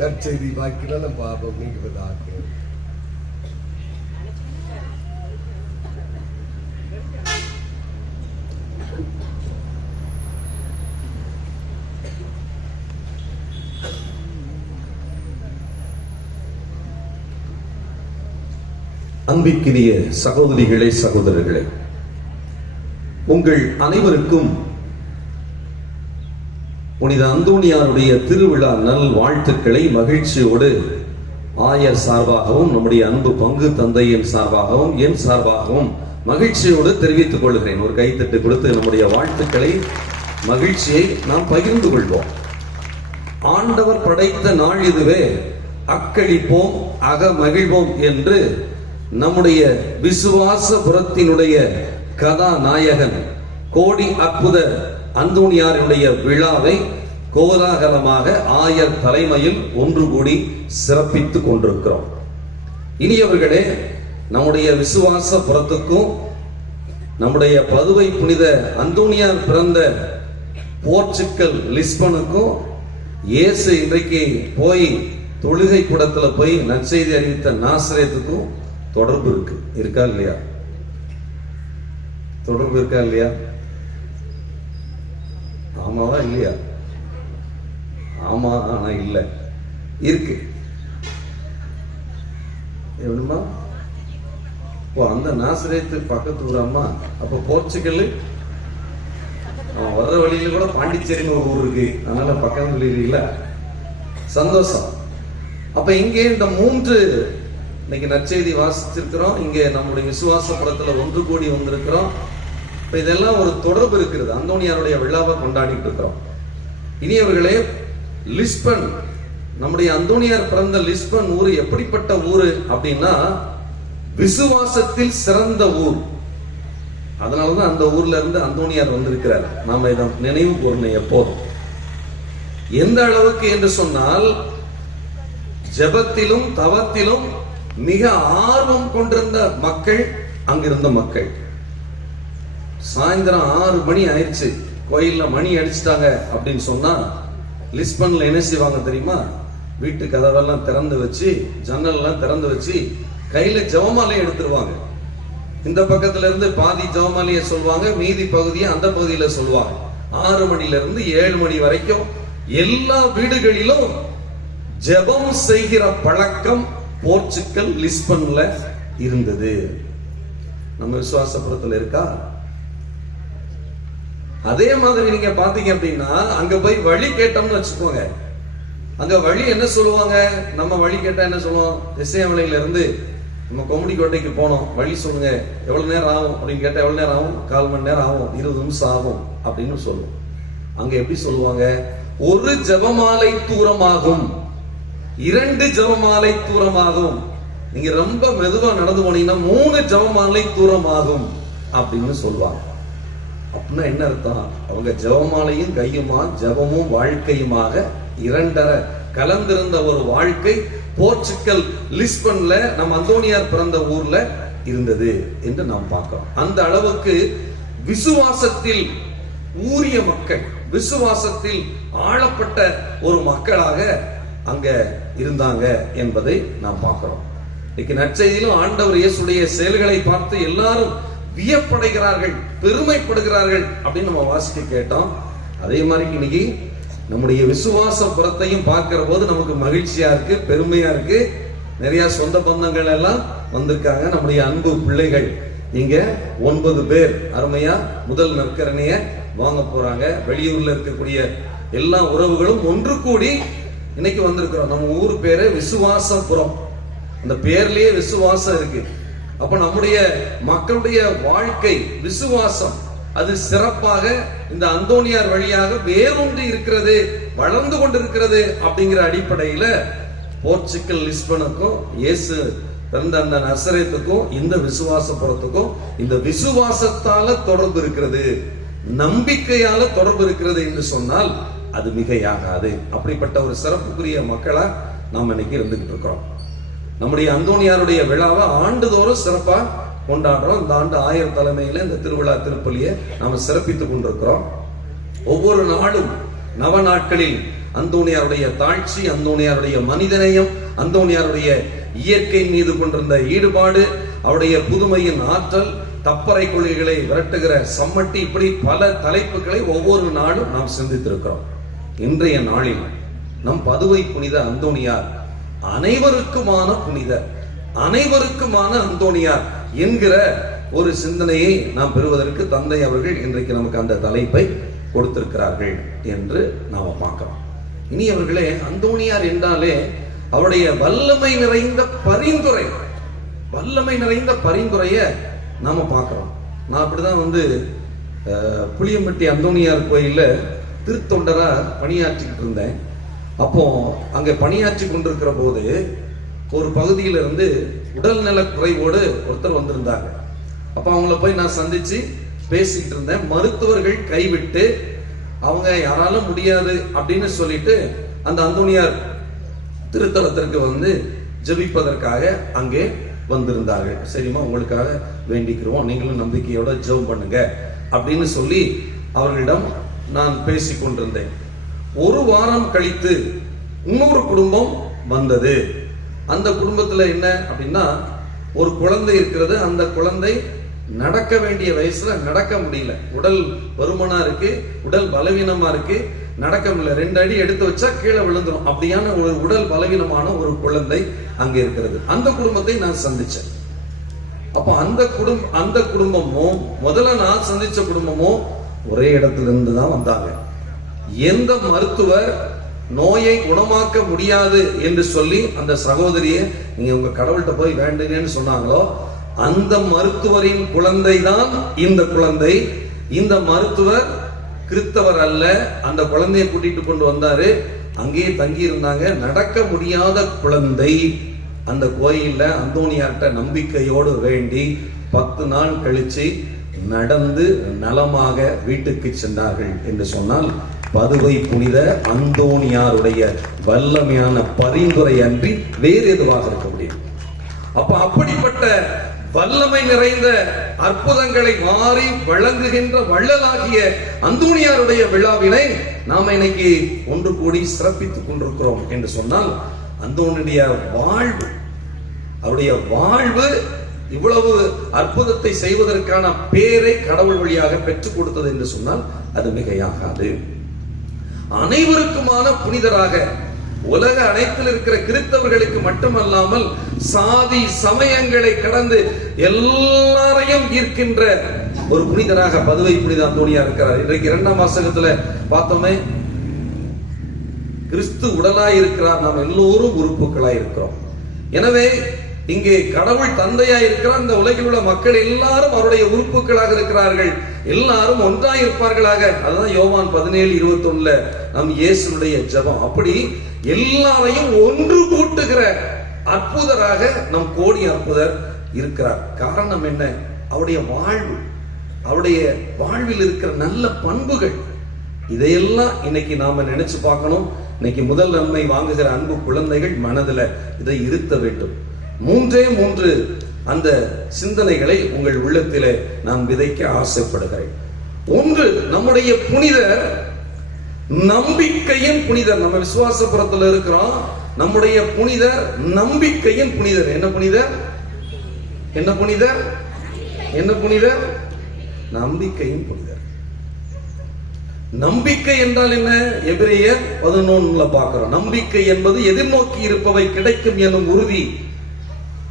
நற்செய்தி வாக்கினால பாவம் நீங்குவதாக. அன்பிற்கினிய சகோதரிகளே, சகோதரர்களே, உங்கள் அனைவருக்கும் புனித அந்தோணியாருடைய திருவிழா நல் வாழ்த்துக்களை மகிழ்ச்சியோடு ஆயர் சார்பாகவும் நம்முடைய அன்பு பங்கு தந்தையின் சார்பாகவும் என் சார்பாகவும் மகிழ்ச்சியோடு தெரிவித்துக் கொள்கிறேன். ஒரு கைத்தட்டு கொடுத்து நம்முடைய வாழ்த்துக்களை, மகிழ்ச்சியை நாம் பகிர்ந்து கொள்வோம். ஆண்டவர் படைத்த நாள் இதுவே, அக்களிப்போம் அக மகிழ்வோம் என்று நம்முடைய விசுவாச புரத்தினுடைய கதாநாயகன் கோடி அற்புத அந்தோணியாருடைய விழாவை கோலாகலமாக ஆயர் தலைமையில் ஒன்று கூடி சிறப்பித்துக் கொண்டிருக்கிறோம். இனியவர்களே, நம்முடைய விசுவாச புறத்துக்கும் நம்முடைய பதுவை புனித அந்தோனியார் பிறந்த போர்ச்சுக்கல் லிஸ்பனுக்கும் இயேசு இன்றைக்கு போய் தொழுகை கூடத்துல போய் நற்செய்தி அறிவித்த நாசரேத்துக்கும் தொடர்பு இருக்கா இல்லையா? தொடர்பு இருக்கா இல்லையா? ஆமாவா இல்லையா? ஆமா, ஆனா இல்ல, இருக்கு. எப்படிமா? அந்த நாசரேத்து பக்கத்து ஊர் அம்மா. அப்ப போர்ச்சுகல் வர வழியில கூட பாண்டிச்சேரின்னு ஒரு ஊர் இருக்கு, அதனால பக்கத்துல இல்ல. சந்தோஷம். அப்ப இங்கே இந்த 3 இன்னைக்கு நற்செய்தி வாசிச்சிருக்கிறோம். இங்கே நம்முடைய விசுவாச படத்துல ஒன்று கூடி வந்திருக்கிறோம். இப்ப இதெல்லாம் ஒரு தொடர்பு இருக்கிறது. அந்தோனியாருடைய விழாவை கொண்டாடிட்டு இருக்கிறோம். இனியவர்களே, லிஸ்பன், நம்முடைய அந்தோனியார் பிறந்த லிஸ்பன் ஊர் எப்படிப்பட்ட ஊரு அப்படின்னா விசுவாசத்தில் சிறந்த ஊர். அதனாலதான் அந்த ஊர்ல இருந்து அந்தோனியார் வந்திருக்கிறார். நாம இதை நினைவு கூறணும் எப்போதும். எந்த அளவுக்கு என்று சொன்னால், ஜெபத்திலும் தவத்திலும் மிக ஆர்வம் கொண்டிருந்த மக்கள் அங்கிருந்த மக்கள். சாயந்தரம் 6 மணி ஆயிடுச்சு, கோயில்ல மணி அடிச்சுட்டாங்க அப்படின்னு சொன்னா லிஸ்பன்ல என்ன செய்வாங்க தெரியுமா? வீட்டு கதவெல்லாம் திறந்து வச்சு, ஜன்னல் எல்லாம் திறந்து வச்சு, கையில ஜெபமாலையை எடுத்துருவாங்க. இந்த பக்கத்துல இருந்து பாதி ஜெபமாலையை சொல்லுவாங்க, மீதி பகுதியை அந்த பகுதியில சொல்லுவாங்க. 6 மணில இருந்து 7 மணி வரைக்கும் எல்லா வீடுகளிலும் ஜெபம் செய்கிற பழக்கம் போர்ச்சுகல் லிஸ்பன்ல இருந்தது. நம்ம விசுவாசபுரத்துல இருக்கா? அதே மாதிரி நீங்க பாத்தீங்க அப்படின்னா, அங்க போய் வழி கேட்டோம்னு வச்சுக்கோங்க, அங்க வழி என்ன சொல்லுவாங்க? நம்ம வழி கேட்டா என்ன சொல்லுவோம்? திசையமலையில இருந்து நம்ம கொமுடி கோட்டைக்கு போனோம், வழி சொல்லுங்க, எவ்வளவு நேரம் ஆகும் அப்படின்னு கேட்டா எவ்வளவு நேரம் ஆகும்? 1/4 மணி நேரம் ஆகும், 20 நிமிஷம் ஆகும் அப்படின்னு சொல்லுவோம். அங்க எப்படி சொல்லுவாங்க? 1 ஜெபமாலை தூரமாகும், 2 ஜெபமாலை தூரமாகும், நீங்க ரொம்ப மெதுவா நடந்து போனீங்கன்னா 3 ஜெபமாலை தூரமாகும் அப்படின்னு சொல்லுவாங்க. அப்படின்னா என்ன அர்த்தம்? அவங்க ஜெபமாலையும் கையுமா, ஜெபமும் வாழ்க்கையுமாக 2 கலந்திருந்த ஒரு வாழ்க்கை போர்ச்சுகல் லிஸ்பன்ல நம்ம அந்தோனியார் பிறந்த ஊர்ல இருந்தது என்று நாம் பார்க்கிறோம். அந்த அளவுக்கு விசுவாசத்தில் ஊறிய மக்கள், விசுவாசத்தில் ஆளப்பட்ட ஒரு மக்களாக அங்க இருந்தாங்க என்பதை நாம் பார்க்கிறோம். இன்னைக்கு நற்செய்தியிலும் ஆண்டவர் இயேசுடைய செயல்களை பார்த்து எல்லாரும் வியப்படைகிறார்கள், பெருமைப்படுகிறார்கள் அப்படின்னு நம்ம வாசிக்க கேட்டோம். அதே மாதிரி இன்னைக்கு நம்முடைய விசுவாச புறத்தையும் பார்க்கிற போது நமக்கு மகிழ்ச்சியா இருக்கு, பெருமையா இருக்கு. நிறைய சொந்த பந்தங்கள் எல்லாம் வந்திருக்காங்க. நம்முடைய அன்பு பிள்ளைகள் இங்க 9 பேர் அருமையா முதல் நற்கரணைய வாங்க போறாங்க. வெளியூர்ல இருக்கக்கூடிய எல்லா உறவுகளும் ஒன்று கூடி இன்னைக்கு வந்திருக்கிறோம். நம்ம ஊர் பேரு விசுவாசபுரம். அந்த பேர்லயே விசுவாசம் இருக்கு. அப்ப நம்முடைய மக்களுடைய வாழ்க்கை விசுவாசம் அது சிறப்பாக இந்த அந்தோனியார் வழியாக வேரூன்றி இருக்கிறது, வளர்ந்து கொண்டிருக்கிறது. அப்படிங்கிற அடிப்படையில போர்ச்சுகல் லிஸ்பனுக்கும் இயேசு பிறந்த அந்த நசரேத்துக்கும் இந்த விசுவாசபுரத்துக்கும் இந்த விசுவாசத்தால தொடர்பு இருக்கிறது, நம்பிக்கையால தொடர்பு இருக்கிறது என்று சொன்னால் அது மிகையாகாது. அப்படிப்பட்ட ஒரு சிறப்புக்குரிய மக்களா நாம் இன்னைக்கு இருந்துகிட்டு இருக்கிறோம். நம்முடைய அந்தோனியாருடைய விழாவை ஆண்டுதோறும் சிறப்பா கொண்டாடுறோம். இந்த ஆண்டு ஆயர் தலைமையில இந்த திருவிழா திருப்பலியை நாம சிறப்பித்துக் கொண்டிருக்கிறோம். ஒவ்வொரு நாளும் நவ நாட்களில் அந்தோனியாருடைய தாழ்ச்சி, அந்தோனியாருடைய மனிதநேயம், அந்தோனியாருடைய இயற்கை மீது கொண்டிருந்த ஈடுபாடு, அவருடைய புதுமையின் ஆற்றல், தப்பறை கொள்கைகளை விரட்டுகிற சம்மட்டி, இப்படி பல தலைப்புகளை ஒவ்வொரு நாளும் நாம் சிந்தித்திருக்கிறோம். இன்றைய நாளில் நம் பதுவை புனித அந்தோனியார் அனைவருக்குமான புனிதர், அனைவருக்குமான அந்தோனியார் என்கிற ஒரு சிந்தனையை நாம் பெறுவதற்கு தந்தை அவர்கள் இன்றைக்கு நமக்கு அந்த தலைப்பை கொடுத்திருக்கிறார்கள் என்று நாம பார்க்கிறோம். இனி அவர்களே, அந்தோனியார் என்றாலே அவருடைய வல்லமை நிறைந்த பரிந்துரை, வல்லமை நிறைந்த பரிந்துரைய நாம பார்க்கிறோம். நான் அப்படிதான் புளியம்பட்டி அந்தோனியார் கோயில்ல திருத்தொண்டரா பணியாற்றிக்கிட்டு இருந்தேன். அப்போ அங்க பணியாற்றி கொண்டிருக்கிற போது ஒரு பகுதியில இருந்து உடல்நல குறைவோடு ஒருத்தர் வந்திருந்தாங்க. அப்ப அவங்கள போய் நான் சந்திச்சு பேசிட்டு இருந்தேன். மருத்துவர்கள் கைவிட்டு அவங்க யாராலும் முடியாது அப்படின்னு சொல்லிட்டு அந்த அந்தோனியார் திருத்தலத்திற்கு வந்து ஜெபிப்பதற்காக அங்கே வந்திருந்தார்கள். சரிம்மா, உங்களுக்காக வேண்டிக்கிறோம், நீங்களும் நம்பிக்கையோட ஜெபம் பண்ணுங்க அப்படின்னு சொல்லி அவர்களிடம் நான் பேசிக் கொண்டிருந்தேன். ஒரு வாரம் கழித்து இன்னொரு குடும்பம் வந்தது. அந்த குடும்பத்துல என்ன அப்படின்னா, ஒரு குழந்தை இருக்கிறது. அந்த குழந்தை நடக்க வேண்டிய வயசுல நடக்க முடியல, உடல் பருமனா இருக்கு, உடல் பலவீனமா இருக்கு, நடக்க முடியல. 2 அடி எடுத்து வச்சா கீழே விழுந்துரும். அப்படியான ஒரு உடல் பலவீனமான ஒரு குழந்தை அங்கே இருக்கிறது. அந்த குடும்பத்தை நான் சந்திச்சேன். அப்ப அந்த குடும்பமும் முதல்ல நான் சந்திச்ச குடும்பமும் ஒரே இடத்துல இருந்து தான் வந்தாங்க. எந்த மருத்துவர் நோயை குணமாக்க முடியாது என்று சொல்லி அந்த சகோதரியை நீங்க உங்க கடவுள்கிட்ட போய் வேண்டுங்கன்னு சொன்னாங்களோ, அந்த மருத்துவரின் குழந்தை தான் இந்த குழந்தை. இந்த மருத்துவர் கிறிஸ்தவர் அல்ல. அந்த குழந்தையை கூட்டிட்டு கொண்டு வந்தாரு, அங்கேயே தங்கி இருந்தாங்க. நடக்க முடியாத குழந்தை அந்த கோயில்ல அந்தோனியார்ட்ட நம்பிக்கையோடு வேண்டி 10 நாள் கழிச்சு நடந்து நலமாக வீட்டுக்கு சென்றார்கள் என்று சொன்னால் பதுவை புனித அந்தோனியாருடைய வல்லமையான பரிந்துரை அன்றி வேறு எதுவாக இருக்க முடியும். அப்ப அப்படிப்பட்ட வல்லமை நிறைந்த அற்புதங்களை மாறி வழங்குகின்ற வள்ளலாகிய அந்தோனியாருடைய விழாவினை நாம இன்னைக்கு ஒன்று கூடி சிறப்பித்துக் கொண்டிருக்கிறோம் என்று சொன்னால், அந்தோனியுடைய வாழ்வு, அவருடைய வாழ்வு இவ்வளவு அற்புதத்தை செய்வதற்கான பேரை கடவுள் வழியாக பெற்றுக் கொடுத்தது என்று சொன்னால் அது மிகையாகாது. அனைவருக்குமான புனிதராக, உலக அனைத்தில் இருக்கிற கிறிஸ்தவர்களுக்கு மட்டுமல்லாமல் சாதி சமயங்களை கடந்து எல்லாரையும் ஈர்க்கின்ற ஒரு புனிதராக பதுவை புனித அந்தோனியார் இருக்கிறார். இன்றைக்கு 2ஆம் வாசகத்துல பார்த்தோமே, கிறிஸ்து உடலாய் இருக்கிறார், நாம் எல்லோரும் உறுப்புகளாய் இருக்கிறோம். எனவே இங்கே கடவுள் தந்தையாய் இருக்கிறார். இந்த உலகில் உள்ள மக்கள் எல்லாரும் அவருடைய உறுப்புகளாக இருக்கிறார்கள், எல்லாரும் ஒன்றாய் இருப்பார்களாக. அதுதான் யோவான் 17:21 நம் இயேசுனுடைய ஜெபம். அப்படி எல்லாரையும் ஒன்று கூட்டுகிற அற்புதராக நம் கோடி அற்புதர் இருக்கிறார். காரணம் என்ன? அவருடைய வாழ்வு, அவருடைய வாழ்வில் இருக்கிற நல்ல பண்புகள். இதையெல்லாம் இன்னைக்கு நாம நினைச்சு பார்க்கணும். இன்னைக்கு முதல் நன்மை வாங்குகிற அன்பு குழந்தைகள் மனதில் இதை இருத்த வேண்டும். 3 அந்த சிந்தனைகளை உங்கள் உள்ளத்திலே நான் விதைக்க ஆசைப்படுகிறேன். ஒன்று, நம்முடைய புனிதர் நம்பிக்கையின் புனிதர். நம்ம விசுவாசபுரத்தில் இருக்கிறோம். நம்முடைய புனிதர் நம்பிக்கையின் புனிதர். என்ன புனிதர்? என்ன புனிதர்? என்ன புனிதர்? நம்பிக்கையின் புனிதர். நம்பிக்கை என்றால் என்ன? எபிரேயர் 11 பார்க்கிறோம். நம்பிக்கை என்பது எதிர்நோக்கி இருப்பவை கிடைக்கும் எனும் உறுதி,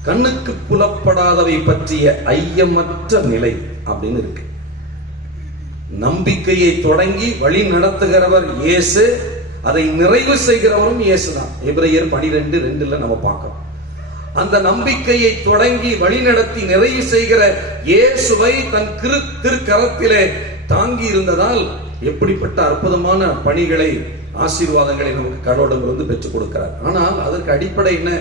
கண்ணுக்கு புலப்படாதவை பற்றிய ஐயமற்ற நிலை அப்படின்னு இருக்கு. நம்பிக்கையை தொடங்கி வழி நடத்துகிறவர் இயேசு, அதை நிறைவு செய்கிறவரும் இயேசுதான். எபிரேயர் 12:2 நம்ம பார்க்கிறோம். அந்த நம்பிக்கையை தொடங்கி வழி நடத்தி நிறைவு செய்கிற இயேசுவை தன் திருக்கரத்திலே தாங்கி இருந்ததால் எப்படிப்பட்ட அற்புதமான பணிகளை, ஆசீர்வாதங்களை நமக்கு கடவுளிடமிருந்து பெற்றுக் கொடுக்கிறார். ஆனால் அதற்கு அடிப்படை என்ன?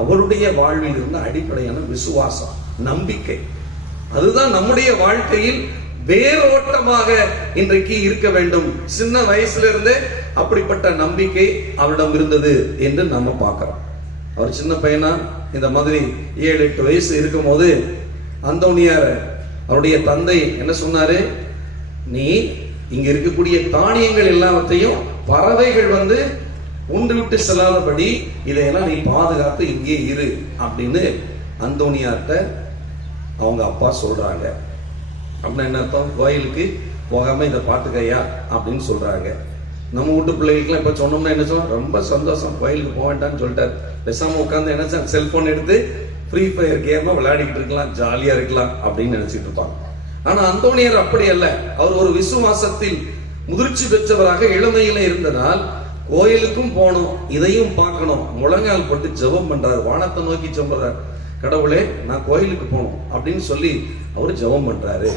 அவருடைய வாழ்வில் இருந்த அடிப்படையான விசுவாசம், நம்பிக்கை. அதுதான் நம்முடைய வாழ்க்கையில் வேரோட்டமாக இன்றைக்கு இருக்க வேண்டும். சின்ன வயசுல இருந்தே அப்படிப்பட்ட நம்பிக்கை அவரிடம் இருந்தது என்று நம்ம பார்க்கிறோம். அவர் சின்ன பையனா இந்த மாதிரி 7-8 வயசு இருக்கும் போது அந்தோனியார் அவருடைய தந்தை என்ன சொன்னாரு? நீ இங்க இருக்கக்கூடிய தானியங்கள் எல்லாவற்றையும் பறவைகள் வந்து உண்டு விட்டு செல்லாதபடி இதையெல்லாம் நீ பாதுகாத்து இங்கே இரு அப்படின்னு அந்தோனியார்ட்ட அவங்க அப்பா சொல்றாங்க. அப்படின்னா என்ன அர்த்தம்? கோயிலுக்கு போகாம இதை பாத்துக்கையா அப்படின்னு சொல்றாங்க. நம்ம வீட்டு பிள்ளைகளுக்குலாம் இப்ப சொன்னோம்னா என்ன சொல்ல, ரொம்ப சந்தோஷம், கோயிலுக்கு போக வேண்டாம்னு சொல்லிட்டாரு, பேசாம உட்காந்து என்ன செல்போன் எடுத்து ஃப்ரீ ஃபயர் கேம் விளையாடிக்கிட்டு இருக்கலாம், ஜாலியா இருக்கலாம் அப்படின்னு நினைச்சிட்டு இருப்பாங்க. ஆனா அந்தோனியார் அப்படி அல்ல. அவர் ஒரு விசுவாசத்தில் முதிர்ச்சி பெற்றவராக இளமையில இருந்ததால் கோயிலுக்கும் போகணும், இதையும் பார்க்கணும், முழங்கால் போட்டு ஜெபம் பண்றாரு, வானத்தை நோக்கி சொல்றாரு, கடவுளே நான் கோயிலுக்கு போகணும் அப்படின்னு சொல்லி அவர் ஜெபம் பண்றாரு.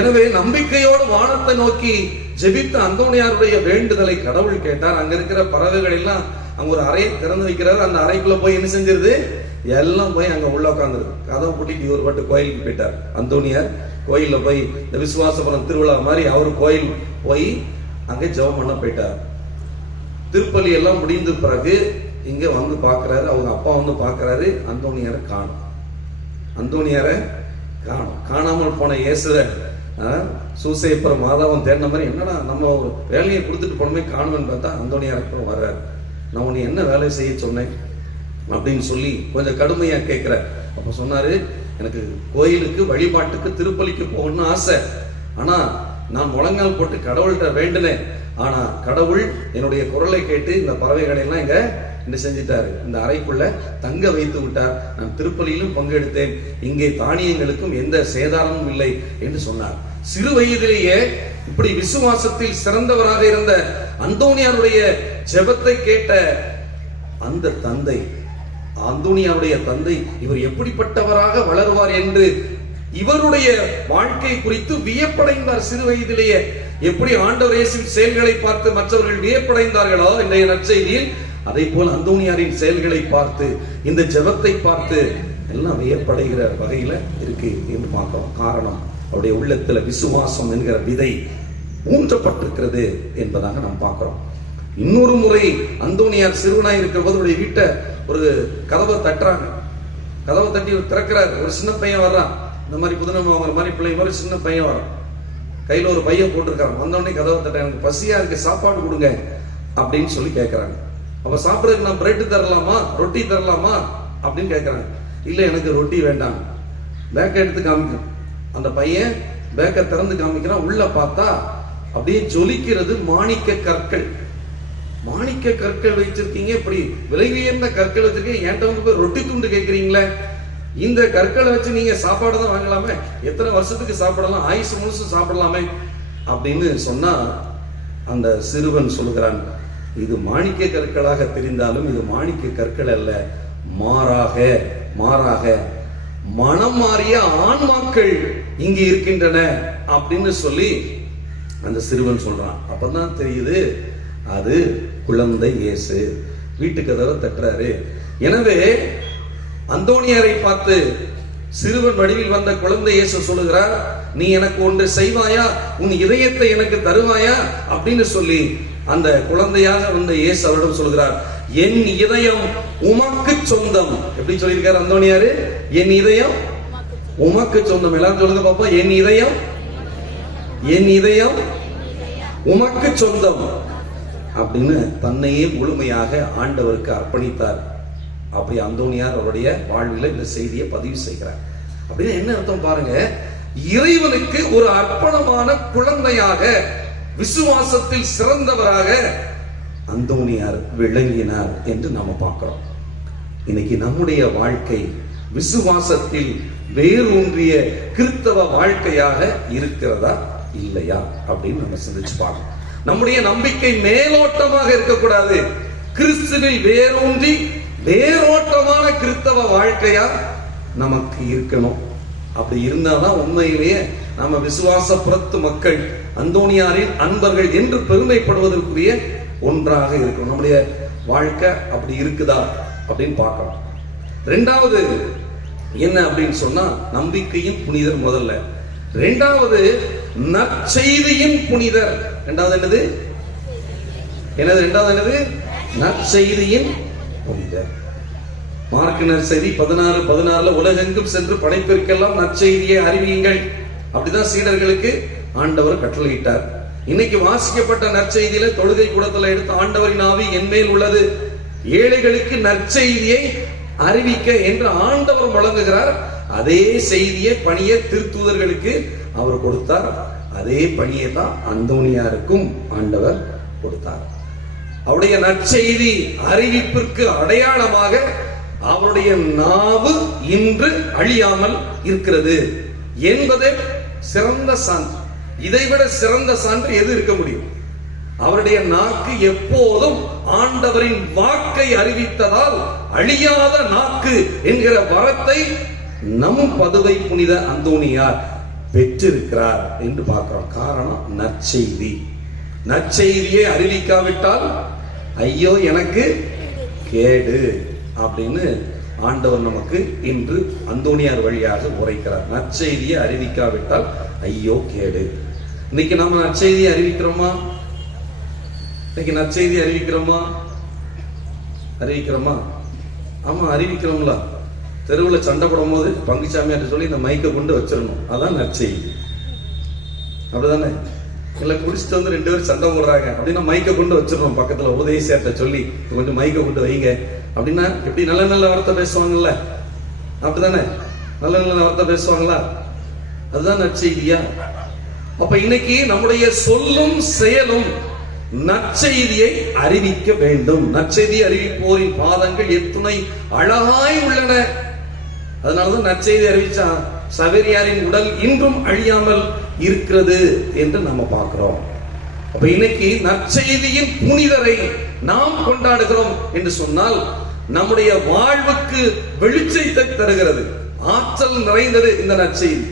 எனவே நம்பிக்கையோடு வானத்தை நோக்கி ஜெபித்த அந்தோனியாருடைய வேண்டுதலை கடவுள் கேட்டார். அங்க இருக்கிற பறவைகள் எல்லாம் அங்க ஒரு அறையை திறந்து வைக்கிறாரு. அந்த அறைக்குள்ள போய் என்ன செஞ்சிருது? எல்லாம் போய் அங்க உள்ள உட்காந்துருது. கதவை பூட்டிட்டு இவர் பாட்டு கோயிலுக்கு போயிட்டார். அந்தோனியார் கோயில்ல போய் இந்த விசுவாசபுரம் திருவிழா மாதிரி அவரு கோயில் போய் அங்கே ஜெபம் பண்ண போயிட்டார். திருப்பலி எல்லாம் முடிந்த பிறகு இங்க வந்து பாக்குறாரு, அவங்க அப்பா வந்து பாக்குறாரு, அந்தோணியாரை காணும். அந்தோணியாரை காணாமல் போன இயேசுவை சூசையப்பர் மாதாவன் தேடின மாதிரி, என்னடா நம்ம ஒரு வேலையை கொடுத்துட்டு போனமே காணுவேன்னு பார்த்தா அந்தோணியார் வர்றாரு. நான் உன்னை என்ன வேலை செய்ய சொன்னேன் அப்படின்னு சொல்லி கொஞ்சம் கடுமையா கேட்கிற. அப்ப சொன்னாரு, எனக்கு கோயிலுக்கு வழிபாட்டுக்கு திருப்பலிக்கு போகணும்னு ஆசை, ஆனா நான் முழங்கால் போட்டு கடவுள்கிட்ட வேண்டினேன். ஆனா கடவுள் என்னுடைய குரலை கேட்டு இந்த பறவைகளை எல்லாம் இங்க என்ன செஞ்சிட்டாரு, இந்த அறைக்குள்ள தங்க வைத்து விட்டார். நான் திருப்பலியிலும் பங்கெடுத்தேன், இங்கே தானியங்களுக்கும் எந்த சேதாரமும் இல்லை என்று சொன்னார். சிறு வயதிலேயே இப்படி விசுவாசத்தில் சிறந்தவராக இருந்த அந்தோணியாருடைய ஜெபத்தை கேட்ட அந்த தந்தை, அந்தோணியாருடைய தந்தை இவர் எப்படிப்பட்டவராக வளருவார் என்று இவருடைய வாழ்க்கை குறித்து வியப்படைந்தார். சிறு வயதிலேயே எப்படி ஆண்டவர் இயேசுவின் செயல்களை பார்த்து மற்றவர்கள் வியப்படைந்தார்களோ இன்றைய நற்செய்தியில், அதே போல் அந்தோணியாரின் செயல்களை பார்த்து இந்த ஜெபத்தை பார்த்து எல்லாம் வியப்படைகிற வகையில இருக்கு என்று பார்க்கிறோம். காரணம், அவருடைய உள்ளத்துல விசுவாசம் என்கிற விதை ஊன்றப்பட்டிருக்கிறது என்பதாக நாம் பார்க்கிறோம். இன்னொரு முறை அந்தோணியார் சிறுவனாய் இருக்கிற போது அவருடைய வீட்டை ஒரு கதவை தட்டுறாங்க. கதவை தட்டி திறக்கிறார். ஒரு சின்ன பையன் வர்றான். இந்த மாதிரி புதுநம்ப வாங்குற மாதிரி பிள்ளை மாதிரி சின்ன பையன் வரான். கையில ஒரு பையன் போட்டிருக்காங்க. வந்தோடனே கதவை தட்ட, எனக்கு பசியா இருக்கு, சாப்பாடு கொடுங்க அப்படின்னு சொல்லி கேட்கறாங்க. அப்ப சாப்பிடறதுக்கு நான் பிரெட் தரலாமா, ரொட்டி தரலாமா அப்படின்னு கேட்கறாங்க. இல்ல, எனக்கு ரொட்டி வேண்டாம். பேக்கை எடுத்து காமிக்கும். அந்த பையன் பேக்கை திறந்து காமிக்கிறான். உள்ள பார்த்தா அப்படியே ஜொலிக்கிறது மாணிக்க கற்கள். மாணிக்க கற்கள் வச்சிருக்கீங்க, இப்படி விலை உயர்ந்த கற்கள் வச்சிருக்கீங்க, என்கிட்ட வந்து போய் ரொட்டி துண்டு கேட்கறீங்களே, இந்த கற்களை வச்சு நீங்க சாப்பாடு தான் வாங்கலாமே, எத்தனை வருஷத்துக்கு சாப்பிடலாம், ஆயுசு முழுசு சாப்பிடலாமே அப்படின்னு சொன்னா அந்த சிறுவன் சொல்லுகிறான், இது மாணிக்க கற்களாக தெரிந்தாலும் இது மாணிக்க கற்கள் அல்ல, மாறாக மாறாக மனம் மாறிய ஆன்மாக்கள் இங்கு இருக்கின்றன அப்படின்னு சொல்லி அந்த சிறுவன் சொல்றான். அப்பதான் தெரியுது அது குழந்தை இயேசு. வீட்டு கதவை தட்டுறாரு. எனவே அந்தோணியாரை பார்த்து சிறுவன் வடிவில் வந்த குழந்தை இயேசு சொல்லுகிறார், நீ எனக்கு ஒன்று செய்வாயா, உன் இதயத்தை எனக்கு தருவாயா அப்படின்னு சொல்லி அந்த குழந்தையாக வந்த இயேசு அவரிடம் சொல்கிறார், என் இதயம் உமக்கு சொந்தம். எப்படி சொல்லியிருக்காரு அந்தோணியாரு? என் இதயம் உமக்கு சொந்தம். எல்லாரும் சொல்லுங்க பாப்போம், என் இதயம் உமக்கு சொந்தம் அப்படின்னு தன்னையே முழுமையாக ஆண்டவருக்கு அர்ப்பணித்தார். அப்படி அந்தோணியார் அவருடைய வாழ்வில் இந்த செய்தியை பதிவு செய்கிறார். அப்படின்னு என்ன அர்த்தம் பாருங்க, இறைவனுக்கு ஒரு அர்ப்பணமான குழந்தையாக, விசுவாசத்தில் சிறந்தவராக அந்தோணியார் விளங்கினார் என்று நாம பார்க்கிறோம். இன்னைக்கு நம்முடைய வாழ்க்கை விசுவாசத்தில் வேரூன்றிய கிறிஸ்தவ வாழ்க்கையாக இருக்கிறதா இல்லையா அப்படின்னு நம்ம சிந்திச்சு பார்க்கணும். நம்முடைய நம்பிக்கை மேலோட்டமாக இருக்கக்கூடாது, கிறிஸ்துவில் வேரூன்றி வேரோட்டமான கிறிஸ்தவ வாழ்க்கையா நமக்கு இருக்கணும். அப்படி இருந்தாதான் உண்மையிலேயே நம்ம விசுவாசப்புறத்து மக்கள், அந்தோணியாரின் அன்பர்கள் என்று பெருமைப்படுவதற்குரிய ஒன்றாக இருக்கணும். நம்முடைய வாழ்க்கை அப்படி இருக்குதா அப்படின்னு பார்க்கணும். ரெண்டாவது என்ன அப்படின்னு சொன்னா, நம்பிக்கையின் புனிதர் முதல்ல. ரெண்டாவது நற்செய்தியின் புனிதர். ரெண்டாவது என்னது? ரெண்டாவது என்னது? நற்செய்தியின் புனிதர். மார்க் நற்செய்தி 16:16 உலகெங்கும் சென்று படைப்பிற்கெல்லாம் நற்செய்தியை அறிவியுங்கள். அப்படிதான் சீடர்களுக்கு ஆண்டவர் கட்டளையிட்டார். இன்னைக்கு வாசிக்கப்பட்ட நற்செய்தியில தொழுகை கூடத்துல எடுத்து ஆண்டவரின் ஆவி என்மேல் உள்ளது, ஏழைகளுக்கு நற்செய்தியை அறிவிக்க என்று ஆண்டவர் வழங்குகிறார். அதே செய்தியை பணியை திருத்தூதர்களுக்கு அவர் கொடுத்தார். அதே பணியை தான் அந்தோணியாருக்கும் ஆண்டவர் கொடுத்தார். அவருடைய நற்செய்தி அறிவிப்பிற்கு அடையாளமாக அவருடைய நாவு இன்று அழியாமல் இருக்கிறது என்பதே சிறந்த சான்று. இதைவிட சிறந்த சான்று எது இருக்க முடியும்? அவருடைய நாக்கு எப்போதும் ஆண்டவரின் வாக்கை அறிவித்ததால் அழியாத நாக்கு என்கிற வரத்தை நம் பதுவை புனித அந்தோணியார் பெற்றிருக்கிறார் என்று பார்க்கிறோம். காரணம் நற்செய்தி. நற்செய்தியை அறிவிக்காவிட்டால் ஐயோ எனக்கு கேடு அப்படின்னு ஆண்டவர் நமக்கு இன்று அந்தோணியார் வழியாக உரைக்கிறார். நற்செய்தியை அறிவிக்காவிட்டால் ஐயோ கேடு. இன்னைக்கு நம்ம நற்செய்தியை அறிவிக்கிறோமா? இன்னைக்கு நற்செய்தி அறிவிக்கிறோமா? அறிவிக்கிறோமா? ஆமா, அறிவிக்கிறோம்ல. தெருவில் சண்டை போடும் போது பங்குச்சாமியார் சொல்லி இந்த மைக்கை கொண்டு வச்சிடணும், அதான் நற்செய்தி. அப்படிதானே? இல்ல குடிச்சிட்டு வந்து 2 பேரும் சண்டை போடுறாங்க அப்படின்னா மைக்கை கொண்டு வச்சிடணும் பக்கத்துல, உதயசேர்ட்ட சொல்லி கொஞ்சம் மைக்கை கொண்டு வைங்க அப்படின்னா எப்படி நல்ல நல்ல வார்த்தை பேசுவாங்கல்ல? அப்படிதானே? நல்ல நல்ல வார்த்தை பேசுவாங்களா? அதுதான் நற்செய்தியா? அப்ப இன்னைக்கு நம்முடைய சொல்லும் செயலும் நற்செய்தியை அறிவிக்க வேண்டும். நற்செய்தி அறிவிப்போரின் பாதங்கள் எத்துணை அழகாய் உள்ளன. அதனாலதான் நற்செய்தி அறிவிச்சா சவேரியாரின் உடல் இன்றும் அழியாமல் இருக்கிறது என்று நம்ம பார்க்கிறோம். அப்ப இன்னைக்கு நற்செய்தியின் புனிதரை நாம் கொண்டாடுகிறோம் என்று சொன்னால் நம்முடைய வாழ்வுக்கு வெளிச்சத்தை தருகிறது, ஆற்றல் நிறைந்தது இந்த நற்செய்தி.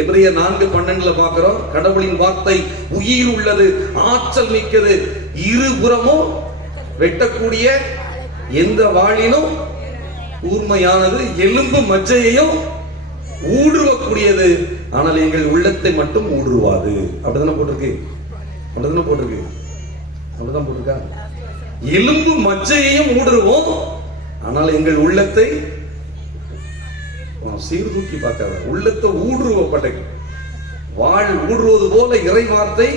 எபிரேயர் 4:12 பார்க்கிறோம், கடவுளின் வார்த்தை உயிர் உள்ளது, ஆற்றல் மிக்கது, இருபுறமும் வெட்டக்கூடிய எந்த வாளினும் கூர்மையானது, எலும்பு மஜ்ஜையையும் ஊடுருவக்கூடியது, ஆனால் எங்கள் உள்ளத்தை மட்டும் ஊடுருவாது. அப்படிதானே போட்டிருக்கு? அப்படிதானே போட்டிருக்கு? அப்படிதான் போட்டிருக்கா? எலும்பு மஜ்ஜையையும் ஊடுருவோம், ஆனால் எங்கள் உள்ளத்தை சீர்தூக்கி பார்க்காத, உள்ளத்தை ஊடுருவப்பட்ட வாழ் ஊடுருவது போல இறை வார்த்தை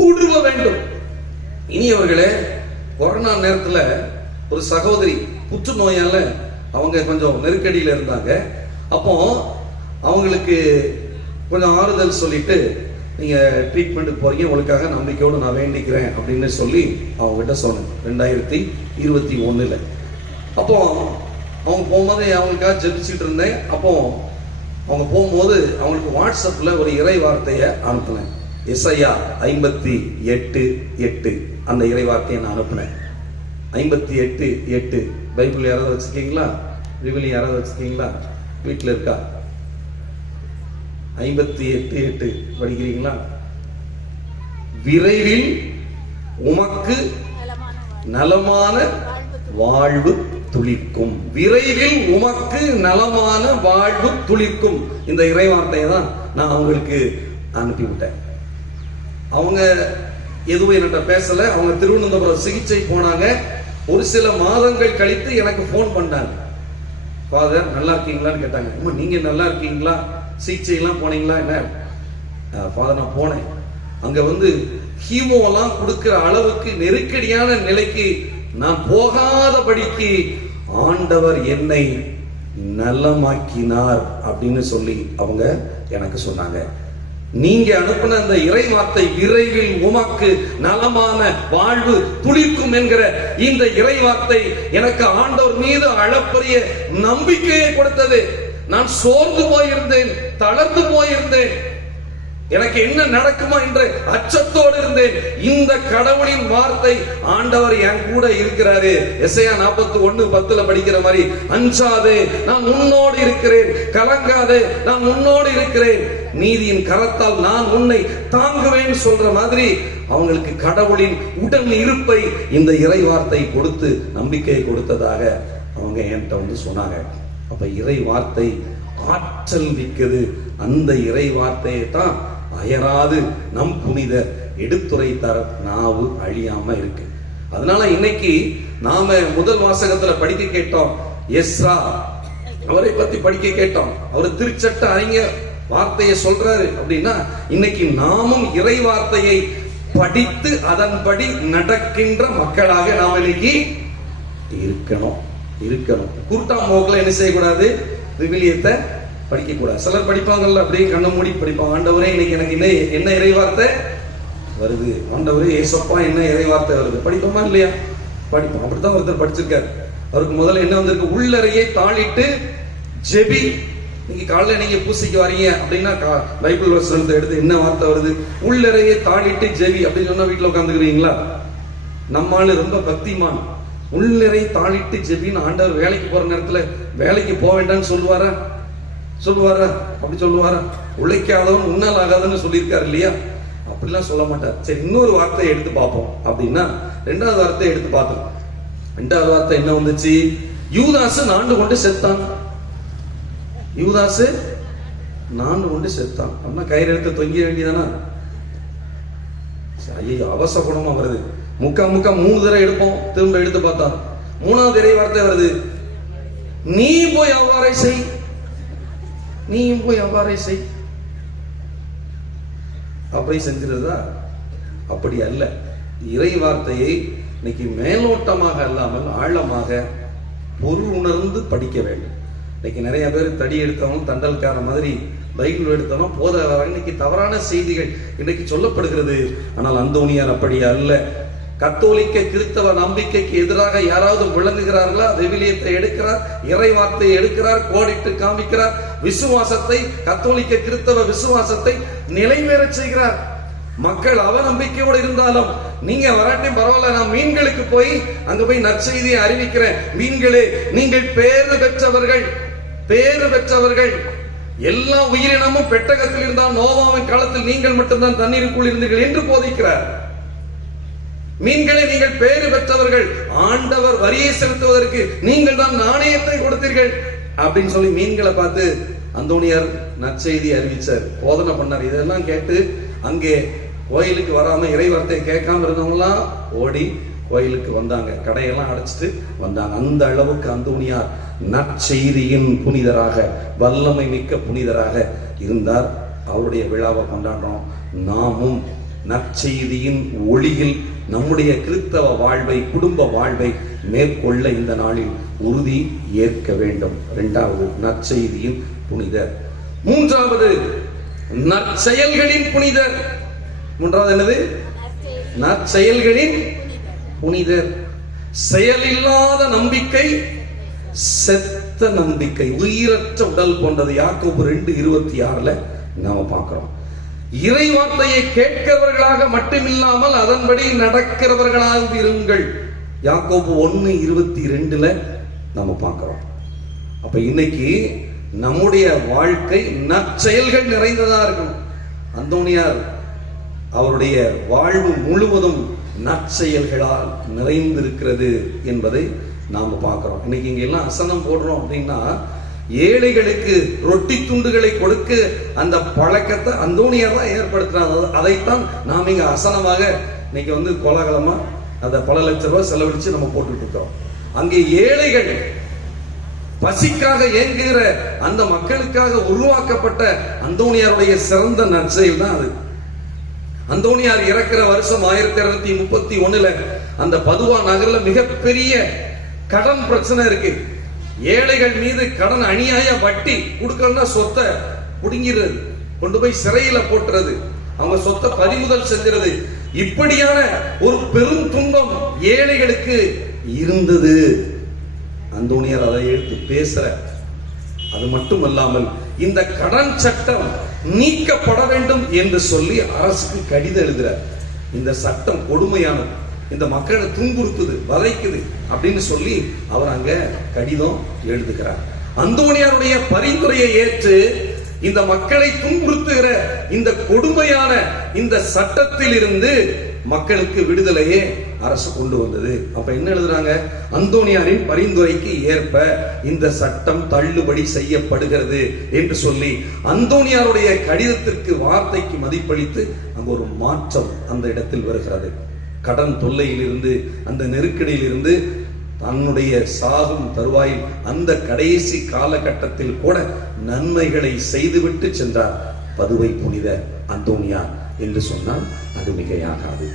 ஊடுருவ வேண்டும். இனியவர்களே, கொரோனா நேரத்துல ஒரு சகோதரி புற்றுநோயால அவங்க கொஞ்சம் நெருக்கடியில இருந்தாங்க. அப்போ அவங்களுக்கு கொஞ்சம் ஆறுதல் சொல்லிட்டு, நீங்க ட்ரீட்மெண்ட்டுக்கு போறீங்க, உங்களுக்காக நம்பிக்கையோடு நான் வேண்டிக்கிறேன் அப்படின்னு சொல்லி அவங்க கிட்ட சொன்னேன் 2021. அப்போ அவங்க போகும்போது அவங்களுக்காக ஜெபிச்சுட்டு இருந்தேன். அப்போ அவங்க போகும்போது அவங்களுக்கு வாட்ஸ்அப்ல ஒரு இறை வார்த்தையை அனுப்புனேன். எஸ்ஐயா 58:8 அந்த இறை வார்த்தையை நான் அனுப்புனேன். 58:8 பைபிள் யாராவது வச்சிருக்கீங்களா? விவிலி யாராவது வச்சிருக்கீங்களா? வீட்டில் இருக்கா? 58:8 படிக்கிறீங்களா? விரைவில் உமக்கு நலமான வாழ்வு துளிக்கும். விரைவில் உமக்கு நலமான வாழ்வு துளிக்கும். இந்த இறை வார்த்தையை தான் நான் அவங்களுக்கு அனுப்பிவிட்டேன். அவங்க எதுவும் என்கிட்ட பேசல. அவங்க திருவனந்தபுரம் சிகிச்சை போனாங்க. ஒரு சில மாதங்கள் கழித்து எனக்கு போன் பண்ணாங்க. ஃபாதர் நல்லா இருக்கீங்களான்னு கேட்டாங்க. அம்மா நீங்க நல்லா இருக்கீங்களா? சிகிச்சை எல்லாம் போனீங்களா? என்ன ஃபாதர் நான் போனேன். அங்க வந்து ஹீமோலாம் கொடுக்கிற அளவுக்கு நெருக்கடியான நிலைக்கு நான் போகாதபடிக்கு ஆண்டவர் என்னை நலமாக்கினார் அப்படின்னு சொல்லி அவங்க எனக்கு சொன்னாங்க. நீங்க அனுப்பின அந்த இறை வார்த்தை விரைவில் உமக்கு நலமான வாழ்வு துளிக்கும் என்கிற இந்த இறை வார்த்தை எனக்கு ஆண்டவர் மீது அளப்பரிய நம்பிக்கையை கொடுத்தது. நான் சோர்ந்து போயிருந்தேன், தளர்ந்து போயிருந்தேன், எனக்கு என்ன நடக்குமா என்று அச்சத்தோடு இருந்தேன். இந்த கடவுளின் வார்த்தை ஆண்டவர் என் கூட இருக்கிறாரு. எஸ்ஐயா 41:10 படிக்கிற மாதிரி, அஞ்சாதே நான் உன்னோடு இருக்கிறேன், கலங்காதே நான் உன்னோடு இருக்கிறேன், நீதியின் கரத்தால் நான் உன்னை தாங்குவேன் சொல்ற மாதிரி அவங்களுக்கு கடவுளின் உடன் இருப்பை இந்த இறை வார்த்தை கொடுத்து நம்பிக்கையை கொடுத்ததாக அவங்க என்கிட்ட வந்து சொன்னாங்க. அப்ப இறை வார்த்தை ஆற்றல் மிக்கது. அந்த இறை வார்த்தையை தான் அயராது நம் புனிதர் எடுத்துரைத்தார், நாவு அழியாம இருக்கு. அதனால இன்னைக்கு நாம முதல் வாசகத்துல படிக்க கேட்டோம், எஸ்ரா அவரை பத்தி படிக்க கேட்டோம். அவர் திருச்சட்ட அறிஞர் வார்த்தையை சொல்றாரு அப்படின்னா, இன்னைக்கு நாமும் இறை வார்த்தையை படித்து அதன்படி நடக்கின்ற மக்களாக நாம இன்னைக்கு இருக்கணும். கூட்டாம் போக்குல என்ன செய்யக்கூடாது? விவிலியத்தை படிக்க கூடாது. சிலர் படிப்பாங்கல்ல, அப்படியே கண்ணை மூடி படிப்பாங்க. ஆண்டவரே இன்னைக்கு எனக்கு என்ன இறை வார்த்தை வருது, ஆண்டவரே ஏசப்பா என்ன இறை வார்த்தை வருது, படிப்போமா இல்லையா? படிப்போம். அப்படித்தான் ஒருத்தர் படிச்சிருக்காரு. அவருக்கு முதல்ல என்ன வந்திருக்கு? உள்ளறையை தாளிட்டு ஜெபி. இன்னைக்கு காலையில நீங்க பூசைக்கு வரீங்க அப்படின்னா பைபிள் வசனத்தை எடுத்து என்ன வார்த்தை வருது? உள்ளறையை தாளிட்டு ஜெபி அப்படின்னு சொன்னா வீட்டுல உட்காந்துக்கிறீங்களா? நம்மால ரொம்ப பக்திமான். உள்ளறை தாளிட்டு ஜெபின்னு ஆண்டவர் வேலைக்கு போற நேரத்துல வேலைக்கு போக வேண்டாம்னு சொல்லுவாரா? அப்படி சொல்லுவாரா? உழைக்காதவன் உன்னால் ஆகாதுன்னு சொல்லியிருக்காரு இல்லையா? அப்படிலாம் சொல்ல மாட்டார். சரி, இன்னொரு வார்த்தையை எடுத்து பார்ப்போம் அப்படின்னா, 2வது வார்த்தையை எடுத்து பார்த்தோம். 2வது வார்த்தை என்ன வந்துச்சு? யூதாசு நாண்டு கொண்டு செத்தான். யூதாசு நாண்டு கொண்டு செத்தான் அப்படின்னா கயிறு எடுத்து தொங்கிய வேண்டியதானா? ஐயோ அவசகுணமா வருது. முக்கா 3 தடவை எடுப்போம், திரும்ப எடுத்து பார்த்தா 3வது இறை வார்த்தை வருது, நீ போய் அவ்வாறே செய், நீயும் போய் அவ்வாறே செய். அப்படி செஞ்சிருந்தா? அப்படி அல்ல. இறை வார்த்தையை இன்னைக்கு மேலோட்டமாக அல்லாமல் ஆழமாக பொருள் உணர்ந்து படிக்க வேண்டும். இன்னைக்கு நிறைய பேர் தடி எடுத்தவங்க தண்டல்கார மாதிரி பைபிள் எடுத்தவங்க போத இன்னைக்கு தவறான செய்திகள் இன்னைக்கு சொல்லப்படுகிறது. ஆனால் அந்தோனியார் அப்படி அல்ல. கத்தோலிக்க கிறிஸ்தவ நம்பிக்கைக்கு எதிராக யாராவது விளங்குகிறார்களா? விவிலியத்தை எடுக்கிறார், இறை வார்த்தையை எடுக்கிறார், கோடிட்டு காமிக்கிறார், விசுவாசத்தை, கத்தோலிக்க கிறிஸ்தவ விசுவாசத்தை நிலைவேற செய்கிறார். மக்கள் அவநம்பிக்கையோடு இருந்தாலும் நீங்க வராட்டி பரவாயில்ல, நான் மீன்களுக்கு போய் அங்க போய் நற்செய்தியை அறிவிக்கிறேன். மீன்களே, நீங்கள் பேறு பெற்றவர்கள், பேறு பெற்றவர்கள். எல்லா உயிரினமும் பெட்டகத்தில் இருந்தால் நோவாவின் காலத்தில் நீங்கள் மட்டும்தான் தண்ணீருக்குள் இருந்தீர்கள் என்று போதிக்கிறார். மீன்களை நீங்கள் பேறு பெற்றவர்கள், ஆண்டவர் வரியை செலுத்துவதற்கு நீங்கள் தான் நாணயத்தை கொடுத்தீர்கள் அப்படின்னு சொல்லி மீன்களை பார்த்து அந்தோனியார் நற்செய்தி அறிவிச்சார், போதனை பண்ணார். இதெல்லாம் கேட்டு அங்கே கோயிலுக்கு வராம இறைவார்த்தையை கேட்காம இருந்தவங்களாம் ஓடி கோயிலுக்கு வந்தாங்க, கடையெல்லாம் அடைச்சிட்டு வந்தாங்க. அந்த அளவுக்கு அந்தோனியார் நற்செய்தியின் புனிதராக, வல்லமை மிக்க புனிதராக இருந்தார். அவருடைய விழாவை கொண்டாடுறோம். நாமும் நற்செய்தியின் ஒளியில் நம்முடைய கிறிஸ்தவ வாழ்வை, குடும்ப வாழ்வை மேற்கொள்ள இந்த நாளில் உறுதி ஏற்க வேண்டும். 2வது நற்செய்தியின் புனிதர். 3வது நற்செயல்களின் புனிதர். 3வது என்னது? நற்செயல்களின் புனிதர். செயலில்லாத நம்பிக்கை செத்த நம்பிக்கை, உயிரற்ற உடல் போன்றது. யாக்கோபு 2:26 நாம பார்க்கிறோம். இறை வார்த்தையை கேட்கிறவர்களாக மட்டுமில்லாமல் அதன்படி நடக்கிறவர்களாக இருங்கள். யாக்கோபு 1:22 நாம பார்க்கிறோம். அப்ப இன்னைக்கு நம்முடைய வாழ்க்கை நற்செயல்கள் நிறைந்ததா இருக்கணும். அந்தோனியார் அவருடைய வாழ்வு முழுவதும் நற்செயல்களால் நிறைந்திருக்கிறது என்பதை நாம பார்க்கிறோம். இன்னைக்கு இங்க எல்லாம் அசனம் போடுறோம் அப்படின்னா ஏழைகளுக்கு ரொட்டி துண்டுகளை கொடுக்க அந்த பழக்கத்தை அந்தோனியார் தான் ஏற்படுத்தினார். அதைத்தான் நாம் இங்க அசனமாக இன்னைக்கு கோலாகலமா அதை பல லட்சம் ரூபாய் செலவழிச்சு நம்ம போட்டுட்டு இருக்கிறோம். அங்கே ஏழைகள் பசிக்காக ஏங்குகிற அந்த மக்களுக்காக உருவாக்கப்பட்ட அந்தோனியாருடைய சிறந்த நற்செயல் தான் அது. அந்தோனியார் இறக்கிற வருஷம் 1231 அந்த பதுவா நகர்ல மிகப்பெரிய கடன் பிரச்சனை இருக்கு. ஏழைகள் மீது கடன் அநியாய வட்டி கொடுக்கணும்னா சொத்தை புடுங்கிறது, கொண்டு போய் சிறையில போட்டுறது, அவங்க சொத்தை பறிமுதல் செஞ்சிருது. இப்படியான ஒரு பெரும் துன்பம் ஏழைகளுக்கு இருந்தது. அந்தோனியார் அதை எடுத்து பேசுற. அது மட்டுமல்லாமல் இந்த கடன் சட்டம் நீக்கப்பட வேண்டும் என்று சொல்லி அரசுக்கு கடிதம் எழுதுறார். இந்த சட்டம் கொடுமையானது, இந்த மக்களை துன்புறுத்துது, வதைக்குது அப்படின்னு சொல்லி அவர் அங்க கடிதம் எழுதுகிறார். அந்தோனியாருடைய பரிந்துரையை ஏற்று இந்த மக்களை துன்புறுத்துகிற இந்த கொடுமையான இந்த சட்டத்தில் இருந்து மக்களுக்கு விடுதலையே அரசு கொண்டு வந்தது. அப்ப என்ன எழுதுறாங்க? அந்தோனியாரின் பரிந்துரைக்கு ஏற்ப இந்த சட்டம் தள்ளுபடி செய்யப்படுகிறது என்று சொல்லி அந்தோனியாருடைய கடிதத்திற்கு, வார்த்தைக்கு மதிப்பளித்து அங்கு ஒரு மாற்றம் அந்த இடத்தில் வருகிறது. கடன் தொல்லையில் இருந்து, அந்த நெருக்கடியில் இருந்து தன்னுடைய சாகும் தருவாயில் அந்த கடைசி காலகட்டத்தில் கூட நன்மைகளை செய்துவிட்டு சென்றார் பதுவை புனித அந்தோனியார் என்று சொன்னால் அது மிகையாகாது.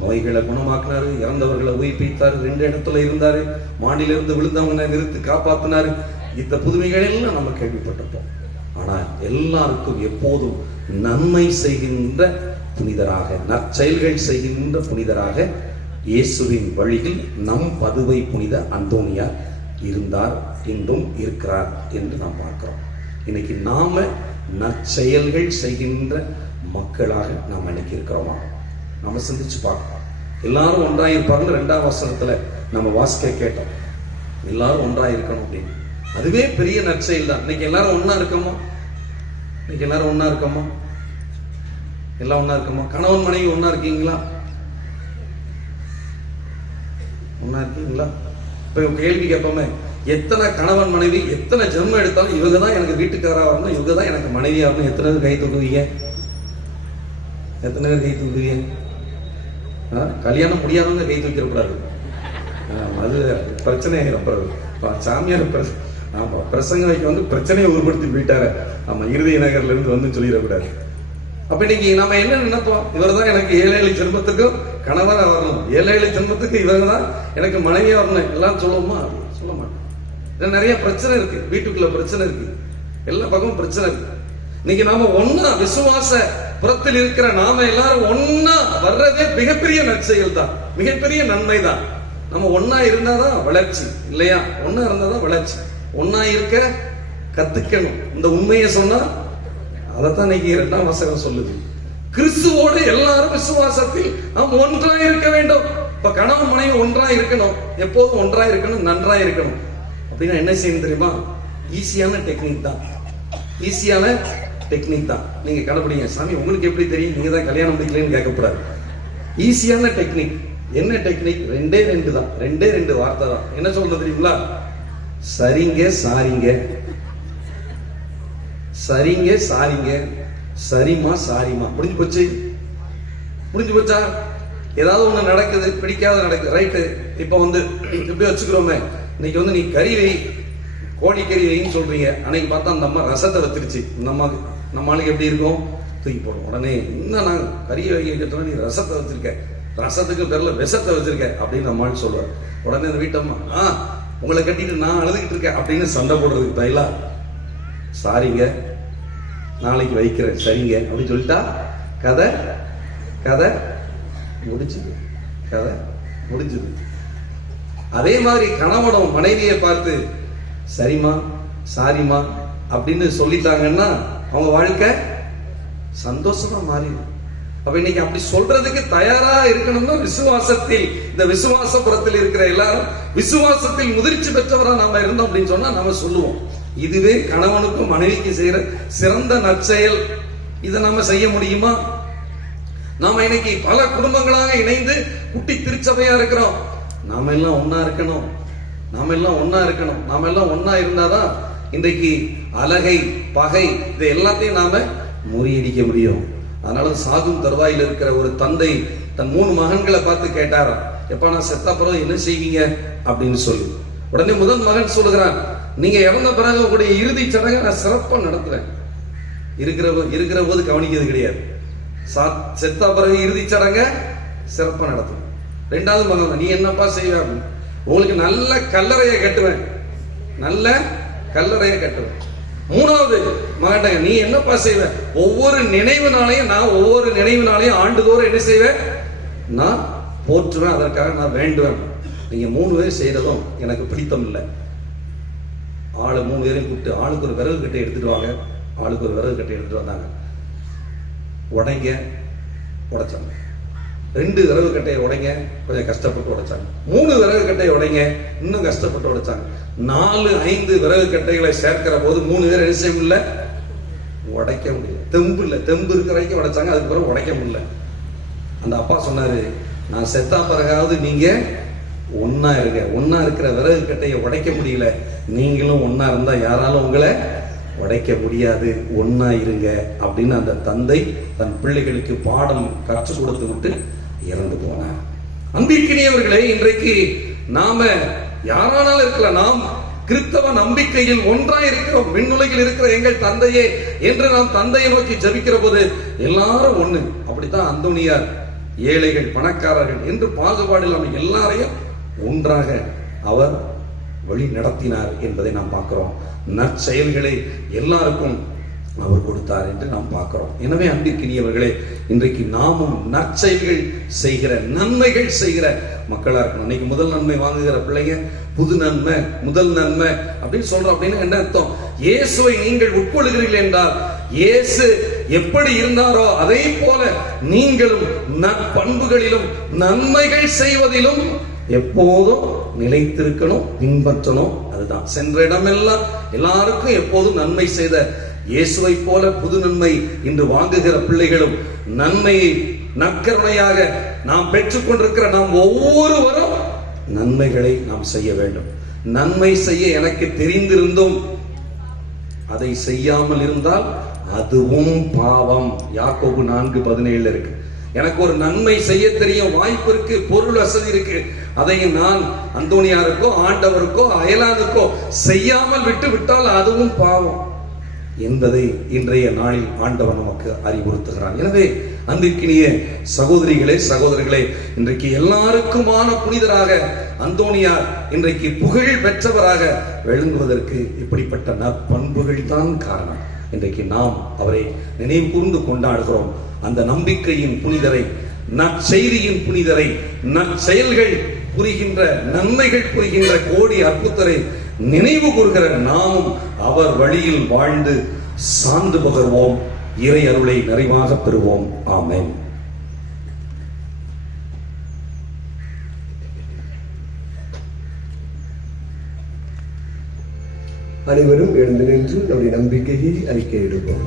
நோய்களை குணமாக்கினாரு, இறந்தவர்களை உயிர்ப்பித்தாரு, 2 இடத்துல இருந்தாரு, மாடியிலிருந்து விழுந்தவங்க நிறுத்தி காப்பாத்தினாரு. இந்த புதுமைகள் எல்லாம் நம்ம கேள்விப்பட்டிருப்போம். ஆனா எல்லாருக்கும் எப்போதும் நன்மை செய்கின்ற புனிதராக, நற்செயல்கள் செய்கின்ற புனிதராக இயேசுவின் வழியில் நம் பதுவை புனித அந்தோனியார் இருந்தார், இன்றும் இருக்கிறார் என்று நாம் பார்க்கிறோம். இன்னைக்கு நாம நற்செயல்கள் செய்கின்ற மக்களாக நாம் இன்னைக்கு இருக்கிறோமா? நம்ம சிந்திச்சு பார்க்கலாம். எல்லாரும் ஒன்றாயிருப்பாங்க 2ஆம் வசனத்துல நம்ம வாசிக்க கேட்டோம். எல்லாரும் ஒன்றாயிருக்கணும் அப்படின்னு. அதுவே பெரிய நற்செயல் தான். இன்னைக்கு எல்லாரும் ஒன்னா இருக்கோமா? இன்னைக்கு எல்லாரும் ஒன்னா இருக்கோமா? எல்லாம் ஒன்னா இருக்கோமா? கணவன் மனைவி ஒன்னா இருக்கீங்களா? ஒன்னா இருக்கீங்களா? இப்ப கேள்வி கேட்போமே, எத்தனை கணவன் மனைவி எத்தனை ஜென்மம் எடுத்தாலும் இவங்க தான் எனக்கு வீட்டுக்காரா வரணும், இவங்க தான் எனக்கு மனைவியா வரணும், எத்தனை பேர் கை தூக்குவீங்க? எத்தனை பேர் கை தூக்குவீங்க? கல்யாணம் முடியாதவங்க கை தூக்கிடக்கூடாது, அது பிரச்சனை ஆகிடும். சாமியார் ஆமா பிரசங்க வைக்க வந்து பிரச்சனையை உருப்படுத்தி போயிட்டாரு. ஆமா இருதய நகர்ல இருந்து வந்து சொல்லிடக்கூடாது. அப்ப இன்னைக்கு நம்ம என்ன நினைப்போம், இவர் தான் எனக்கு 7 ஜென்மத்துக்கும் கணவரா வரணும், 7 ஜென்மத்துக்கு இவங்க தான் எனக்கு மனைவியா வரணும் எல்லாம் சொல்லுவோமா? சொல்ல மாட்டோம். நிறைய பிரச்சனை இருக்கு, வீட்டுக்குள்ள பிரச்சனை இருக்கு, எல்லா பக்கமும் பிரச்சனை இருக்கு. இன்னைக்கு நாம ஒன்னா விசுவாச புறத்தில் இருக்கிற நாம எல்லாரும் ஒன்னா வர்றதே மிகப்பெரிய நற்செயல் தான், மிகப்பெரிய நன்மை தான். நம்ம ஒன்னா இருந்தாதான் வளர்ச்சி இல்லையா? ஒன்னா இருந்தாதான் வளர்ச்சி. ஒன்னா இருக்க கத்துக்கணும். இந்த உண்மையை சொன்னா அதைத்தான் இன்னைக்கு 2ஆம் வசனம் சொல்லுது. கிறிஸ்துவோடு எல்லாரும் விசுவாசத்தில் நாம் ஒன்றா இருக்க வேண்டும். இப்ப கணவன் மனைவி ஒன்றா இருக்கணும், எப்போதும் ஒன்றா இருக்கணும், நன்றா இருக்கணும். அப்படின்னா என்ன செய்யணும் தெரியுமா? ஈஸியான டெக்னிக் தான், ஈஸியான டெக்னிக் தான். நீங்க கடைபிடிங்க. சாமி உங்களுக்கு எப்படி தெரியும், நீங்க தான் கல்யாணம் முடிக்கலன்னு கேட்கக்கூடாது. ஈஸியான டெக்னிக். என்ன டெக்னிக்? 2 தான், 2 வார்த்தை தான். என்ன சொல்றது தெரியுங்களா? சரிங்க சாரிங்க, சரிங்க சாரிங்க, சரிமா சாரிமா. முடிஞ்சு போச்சு, முடிஞ்சு போச்சா? ஏதாவது ஒண்ணு நடக்குது, பிடிக்காத நடக்குது, ரைட்டு. இப்ப வந்து எப்படி வச்சுக்கிறோமே, இன்னைக்கு வந்து நீ கறி வை, கோழிக்கறி வைன்னு சொல்றீங்க, அன்னைக்கு பார்த்தா அந்த அம்மா ரசத்தை வச்சிருச்சு. நம்ம ஆளுக்கு எப்படி இருக்கும்? தூக்கி போடும். உடனே இன்னும் நான் கறியை வைக்க நீ ரசத்தை வச்சிருக்க, ரசத்துக்கு பேர்ல விஷத்தை வச்சிருக்க அப்படின்னு நம்ம ஆள் சொல்லுவார். உடனே அந்த வீட்டம்மா உங்களை கட்டிட்டு நான் அழுதுகிட்டு இருக்கேன் அப்படின்னு சண்டை போடுறதுக்கு பதிலா சாரிங்க நாளைக்கு வைக்கிறேன் சரிங்க அப்படின்னு சொல்லிட்டா கதை கதை முடிச்சுது, கதை முடிஞ்சுது. அதே மாதிரி கணவனும் மனைவியை பார்த்து சரிமா சாரிமா அப்படின்னு சொல்லிட்டாங்கன்னா அவங்க வாழ்க்கை சந்தோஷமா மாறிடும். அப்ப இன்னைக்கு அப்படி சொல்றதுக்கு தயாரா இருக்கணும்னா விசுவாசத்தில், இந்த விசுவாசபுரத்தில் இருக்கிற எல்லாரும் விசுவாசத்தில் முதிர்ச்சி பெற்றவரா நாம இருந்தோம் அப்படின்னு சொன்னா நாம சொல்லுவோம், இதுவே கணவனுக்கும் மனைவிக்கு செய்யற சிறந்த நற்செயல். இதை நாம செய்ய முடியுமா? நாம இன்னைக்கு பல குடும்பங்களாக இணைந்து குட்டி திருச்சபையா இருக்கிறோம். நாம எல்லாம் ஒன்னா இருக்கணும், நாம எல்லாம் ஒன்னா இருக்கணும். நாம எல்லாம் ஒன்னா இருந்தாதான் இன்றைக்கு அலகை பகை இதை எல்லாத்தையும் நாம முறியடிக்க முடியும். அதனால சாகும் தருவாயில் இருக்கிற ஒரு தந்தை தன் 3 மகன்களை பார்த்து கேட்டாராம், எப்ப நான் செத்த பிறகு என்ன செய்வீங்க அப்படின்னு சொல்லி. உடனே முதல் மகன் சொல்லுகிறான், நீங்க இறந்த பிறகு உங்களுடைய இறுதி சடங்கை நான் சிறப்பா நடத்துறேன். இருக்கிற போது கவனிக்கிறது கிடையாது, செத்த பிறகு இறுதி சடங்கை சிறப்பா நடத்துவேன். 2வது மகன், நீ என்னப்பா செய்வ அப்படின்னு, உங்களுக்கு நல்ல கல்லறையை கட்டுவேன், நல்ல கல்லறையை கட்டுவேன். 3வது மகன், நீ என்னப்பா செய்வ, ஒவ்வொரு நினைவு நாளையும் ஆண்டுதோறும் என்ன செய்வேன், நான் போற்றுவேன், அதற்காக நான் வேண்டுவேன். நீங்க 3 பேர் செய்யறதும் எனக்கு பிடித்தம் இல்லை. ஆளு 3 பேரையும் கூப்பிட்டு ஆளுக்கு ஒரு விறகு கட்டை எடுத்துட்டு வாங்க, ஆளுக்கு ஒரு விறகு கட்டை எடுத்துட்டு வந்தாங்க. உடைச்சாங்க. 2 விறகு கட்டையை உடைங்க, கொஞ்சம் கஷ்டப்பட்டு உடைச்சாங்க. 3 விறகு கட்டையை உடைங்க, இன்னும் கஷ்டப்பட்டு உடைச்சாங்க. 4, 5 விறகு கட்டைகளை சேர்க்கிற போது 3 பேர் என்ன செய்ய முடியல, உடைக்க முடியல. தெம்பு இல்லை, தெம்பு இருக்கிற வரைக்கும் உடைச்சாங்க, அதுக்கு பிறகு உடைக்க முடியல. அந்த அப்பா சொன்னாரு, நான் செத்தா பிறகாவது நீங்க ஒன்னா இருங்க, ஒன்னா இருக்கிற விறகு கட்டையை உடைக்க முடியல, நீங்களும் ஒன்னா இருந்தா யாராலும் உங்களை உடைக்க முடியாது, ஒன்னா இருங்க அப்படின்னு அந்த தந்தை தன் பிள்ளைகளுக்கு பாடம் கற்றுக் கொடுத்து விட்டு இறந்து போனார். அன்பிற்கினியவர்களே, இன்றைக்கு நாம யாரானாலும் இருக்கலாம், நாம் கிறிஸ்தவ நம்பிக்கையில் ஒன்றாய் இருக்கிறோம். விண்ணுலகில் இருக்கிற எங்கள் தந்தையே என்று நாம் தந்தையை நோக்கி ஜெபிக்கிற போது எல்லாரும் ஒண்ணு. அப்படித்தான் அந்தோனியார் ஏழைகள் பணக்காரர்கள் என்று பாகுபாடு இல்லாமல் எல்லாரையும் ஒன்றாக அவர் வழி நடத்தினார் என்பதை நாம் பார்க்கிறோம். நற்செயல்களை எல்லாருக்கும் அவர் கொடுத்தார் என்று நாம் பார்க்கிறோம். எனவே அன்பிற்கினியவர்களே, இன்றைக்கு நாமும் நற்செயல்கள் செய்கிற, நன்மைகள் செய்கிற மக்களா இருக்கணும். இன்னைக்கு முதல் நன்மை வாங்குகிற பிள்ளைங்க புது நன்மை, முதல் நன்மை அப்படின்னு சொல்றோம். அப்படின்னு என்ன அர்த்தம்? இயேசுவை நீங்கள் உட்கொள்கிறீர்கள் என்றால் இயேசு எப்படி இருந்தாரோ அதை போல நீங்களும் நற்பண்புகளிலும் நன்மைகள் செய்வதிலும் எப்போதும் நிலைத்திருக்கணும், பின்பற்றணும். அதுதான் சென்ற இடமெல்லாம் எல்லாருக்கும் எப்போதும் நன்மை செய்த இயேசுவை போல புது நன்மை இன்று வாங்குகிற பிள்ளைகளும் நன்மையை நற்கருணையாக நாம் பெற்றுக் கொண்டிருக்கிற நாம் ஒவ்வொருவரும் நன்மைகளை நாம் செய்ய வேண்டும். நன்மை செய்ய எனக்கு தெரிந்திருந்தும் அதை செய்யாமல் இருந்தால் அதுவும் பாவம். யாக்கோபு 4:17 இருக்கு. எனக்கு ஒரு நன்மை செய்ய தெரியும், வாய்ப்பு இருக்கு, பொருள் வசதி இருக்கு, அதை நான் அந்தோணியாருக்கோ ஆண்டவருக்கோ அயலானுக்கோ செய்யாமல் விட்டு விட்டால் அதுவும் பாவம் என்பதை இன்றைய நாளில் ஆண்டவர் நமக்கு அறிவுறுத்துகிறான். எனவே அன்பிற்கினிய சகோதரிகளே சகோதரர்களே, இன்றைக்கு எல்லாருக்குமான புனிதராக அந்தோணியார் இன்றைக்கு புகழ் பெற்றவராக விளங்குவதற்கு இப்படிப்பட்ட நற்பண்புகள் தான் காரணம். இன்றைக்கு நாம் அவரை நினைவு கூர்ந்து கொண்டாடுகிறோம். அந்த நம்பிக்கையின் புனிதரை, நற்செய்தியின் புனிதரை, நற்செயல்கள் புரிகின்ற, நன்மைகள் புரிகின்ற கோடி அற்புதரை நினைவு கூறுகிற நாமும் அவர் வழியில் வாழ்ந்து சார்ந்து பகர்வோம். இறை அருளை நிறைவாக பெறுவோம். ஆமென். அனைவரும் எழுந்து நின்று நம்முடைய நம்பிக்கையை அறிக்கையிடுவோம்.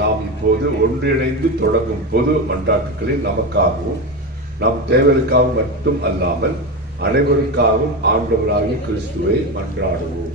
நாம் இப்போது ஒன்றிணைந்து தொடங்கும் பொது மன்றாட்டுகளில் நமக்காகவும் நம் தேவைகளுக்காகவும் மட்டும் அல்லாமல் அனைவருக்காகவும் ஆண்டவராகிய கிறிஸ்துவை மன்றாடுவோம்.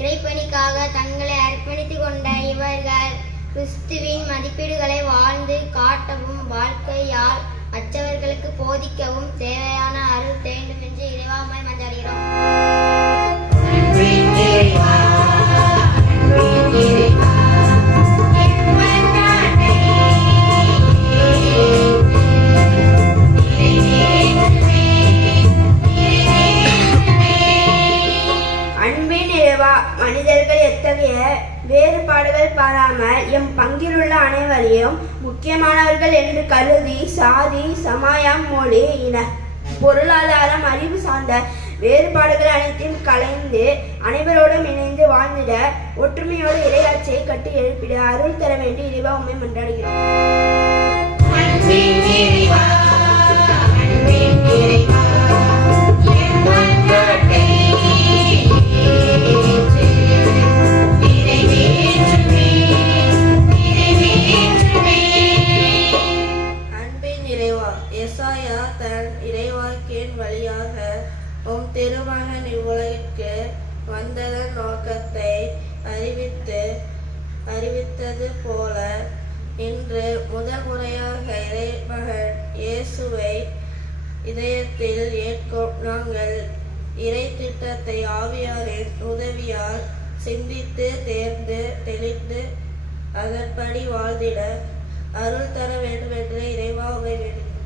இறைப்பணிக்காக தங்களை அர்ப்பணித்துக் கொண்ட இவர்கள் கிறிஸ்துவின் மதிப்பீடுகளை வாழ்ந்து காட்டவும் வாழ்க்கையால் மற்றவர்களுக்கு போதிக்கவும் தேவையான அருள் வேண்டும் என்று இறைவாமை மன்றாடுகிறோம். மனிதர்கள் எத்தகைய வேறுபாடுகள் பாராமல் எம் பங்கிலுள்ள அனைவரையும் முக்கியமானவர்கள் என்று கருதி சாதி, சமயம், மொழி, இன, பொருளாதாரம், அறிவு சார்ந்த வேறுபாடுகள் அனைத்தையும் கலைந்து அனைவரோடும் இணைந்து வாழ்ந்திட ஒற்றுமையோடு இறையாட்சியை கட்டி எழுப்பிட அருள் தர வேண்டி இறைவா உம்மை மன்றாடுகிறோம். எசாயா தன் இறைவாக்கின் வழியாக உம் திருமகன் இவ்வுலகிற்கு வந்ததன் நோக்கத்தை அறிவித்தது போல இன்று முதல் முறையாக இறைமகன் இயேசுவை இதயத்தில் ஏற்கும் நாங்கள் இறை திட்டத்தை ஆவியாரின் உதவியால் சிந்தித்து தேர்ந்து தெளிந்து அதன்படி வாழ்ந்திட அருள் தர வேண்டும் என்று இறைவா உம்மை வேண்டுகிறோம்.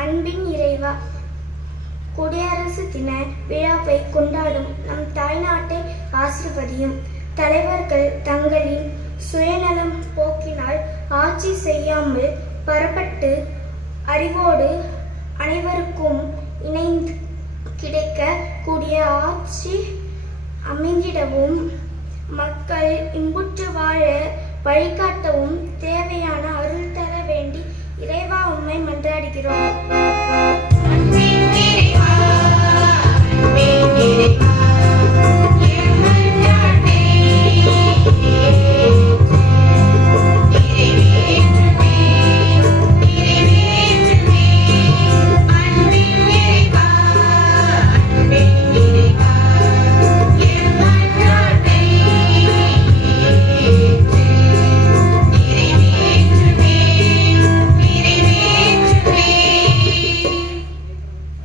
அன்பின் இறைவா, குடியரசு தின விழாவை கொண்டாடும் நம் தாய்நாட்டை ஆசீர்வதியும். தலைவர்கள் தங்களின் சுயநலம் போக்கினால் ஆட்சி செய்யாமல் பரப்பட்டு அறிவோடு அனைவருக்கும் இணைந்து கிடைக்க கூடிய ஆட்சி அமைந்திடவும் மக்கள் இன்புற்று வாழ வழிகாட்டவும் தேவையான அருள் தர வேண்டி இறைவா உம்மை மன்றாடுகிறோம்.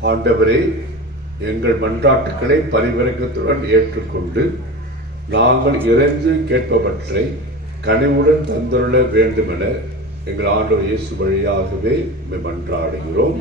ஆண்டவரே, எங்கள் மன்றாட்டுக்களை பரிவிரக்கத்துடன் ஏற்றுக்கொண்டு நாங்கள் இறைந்து கேட்பவற்றை கனிவுடன் தந்துள்ள வேண்டுமென எங்கள் ஆண்டவர் இயேசு வழியாகவே மன்றாடுகிறோம்.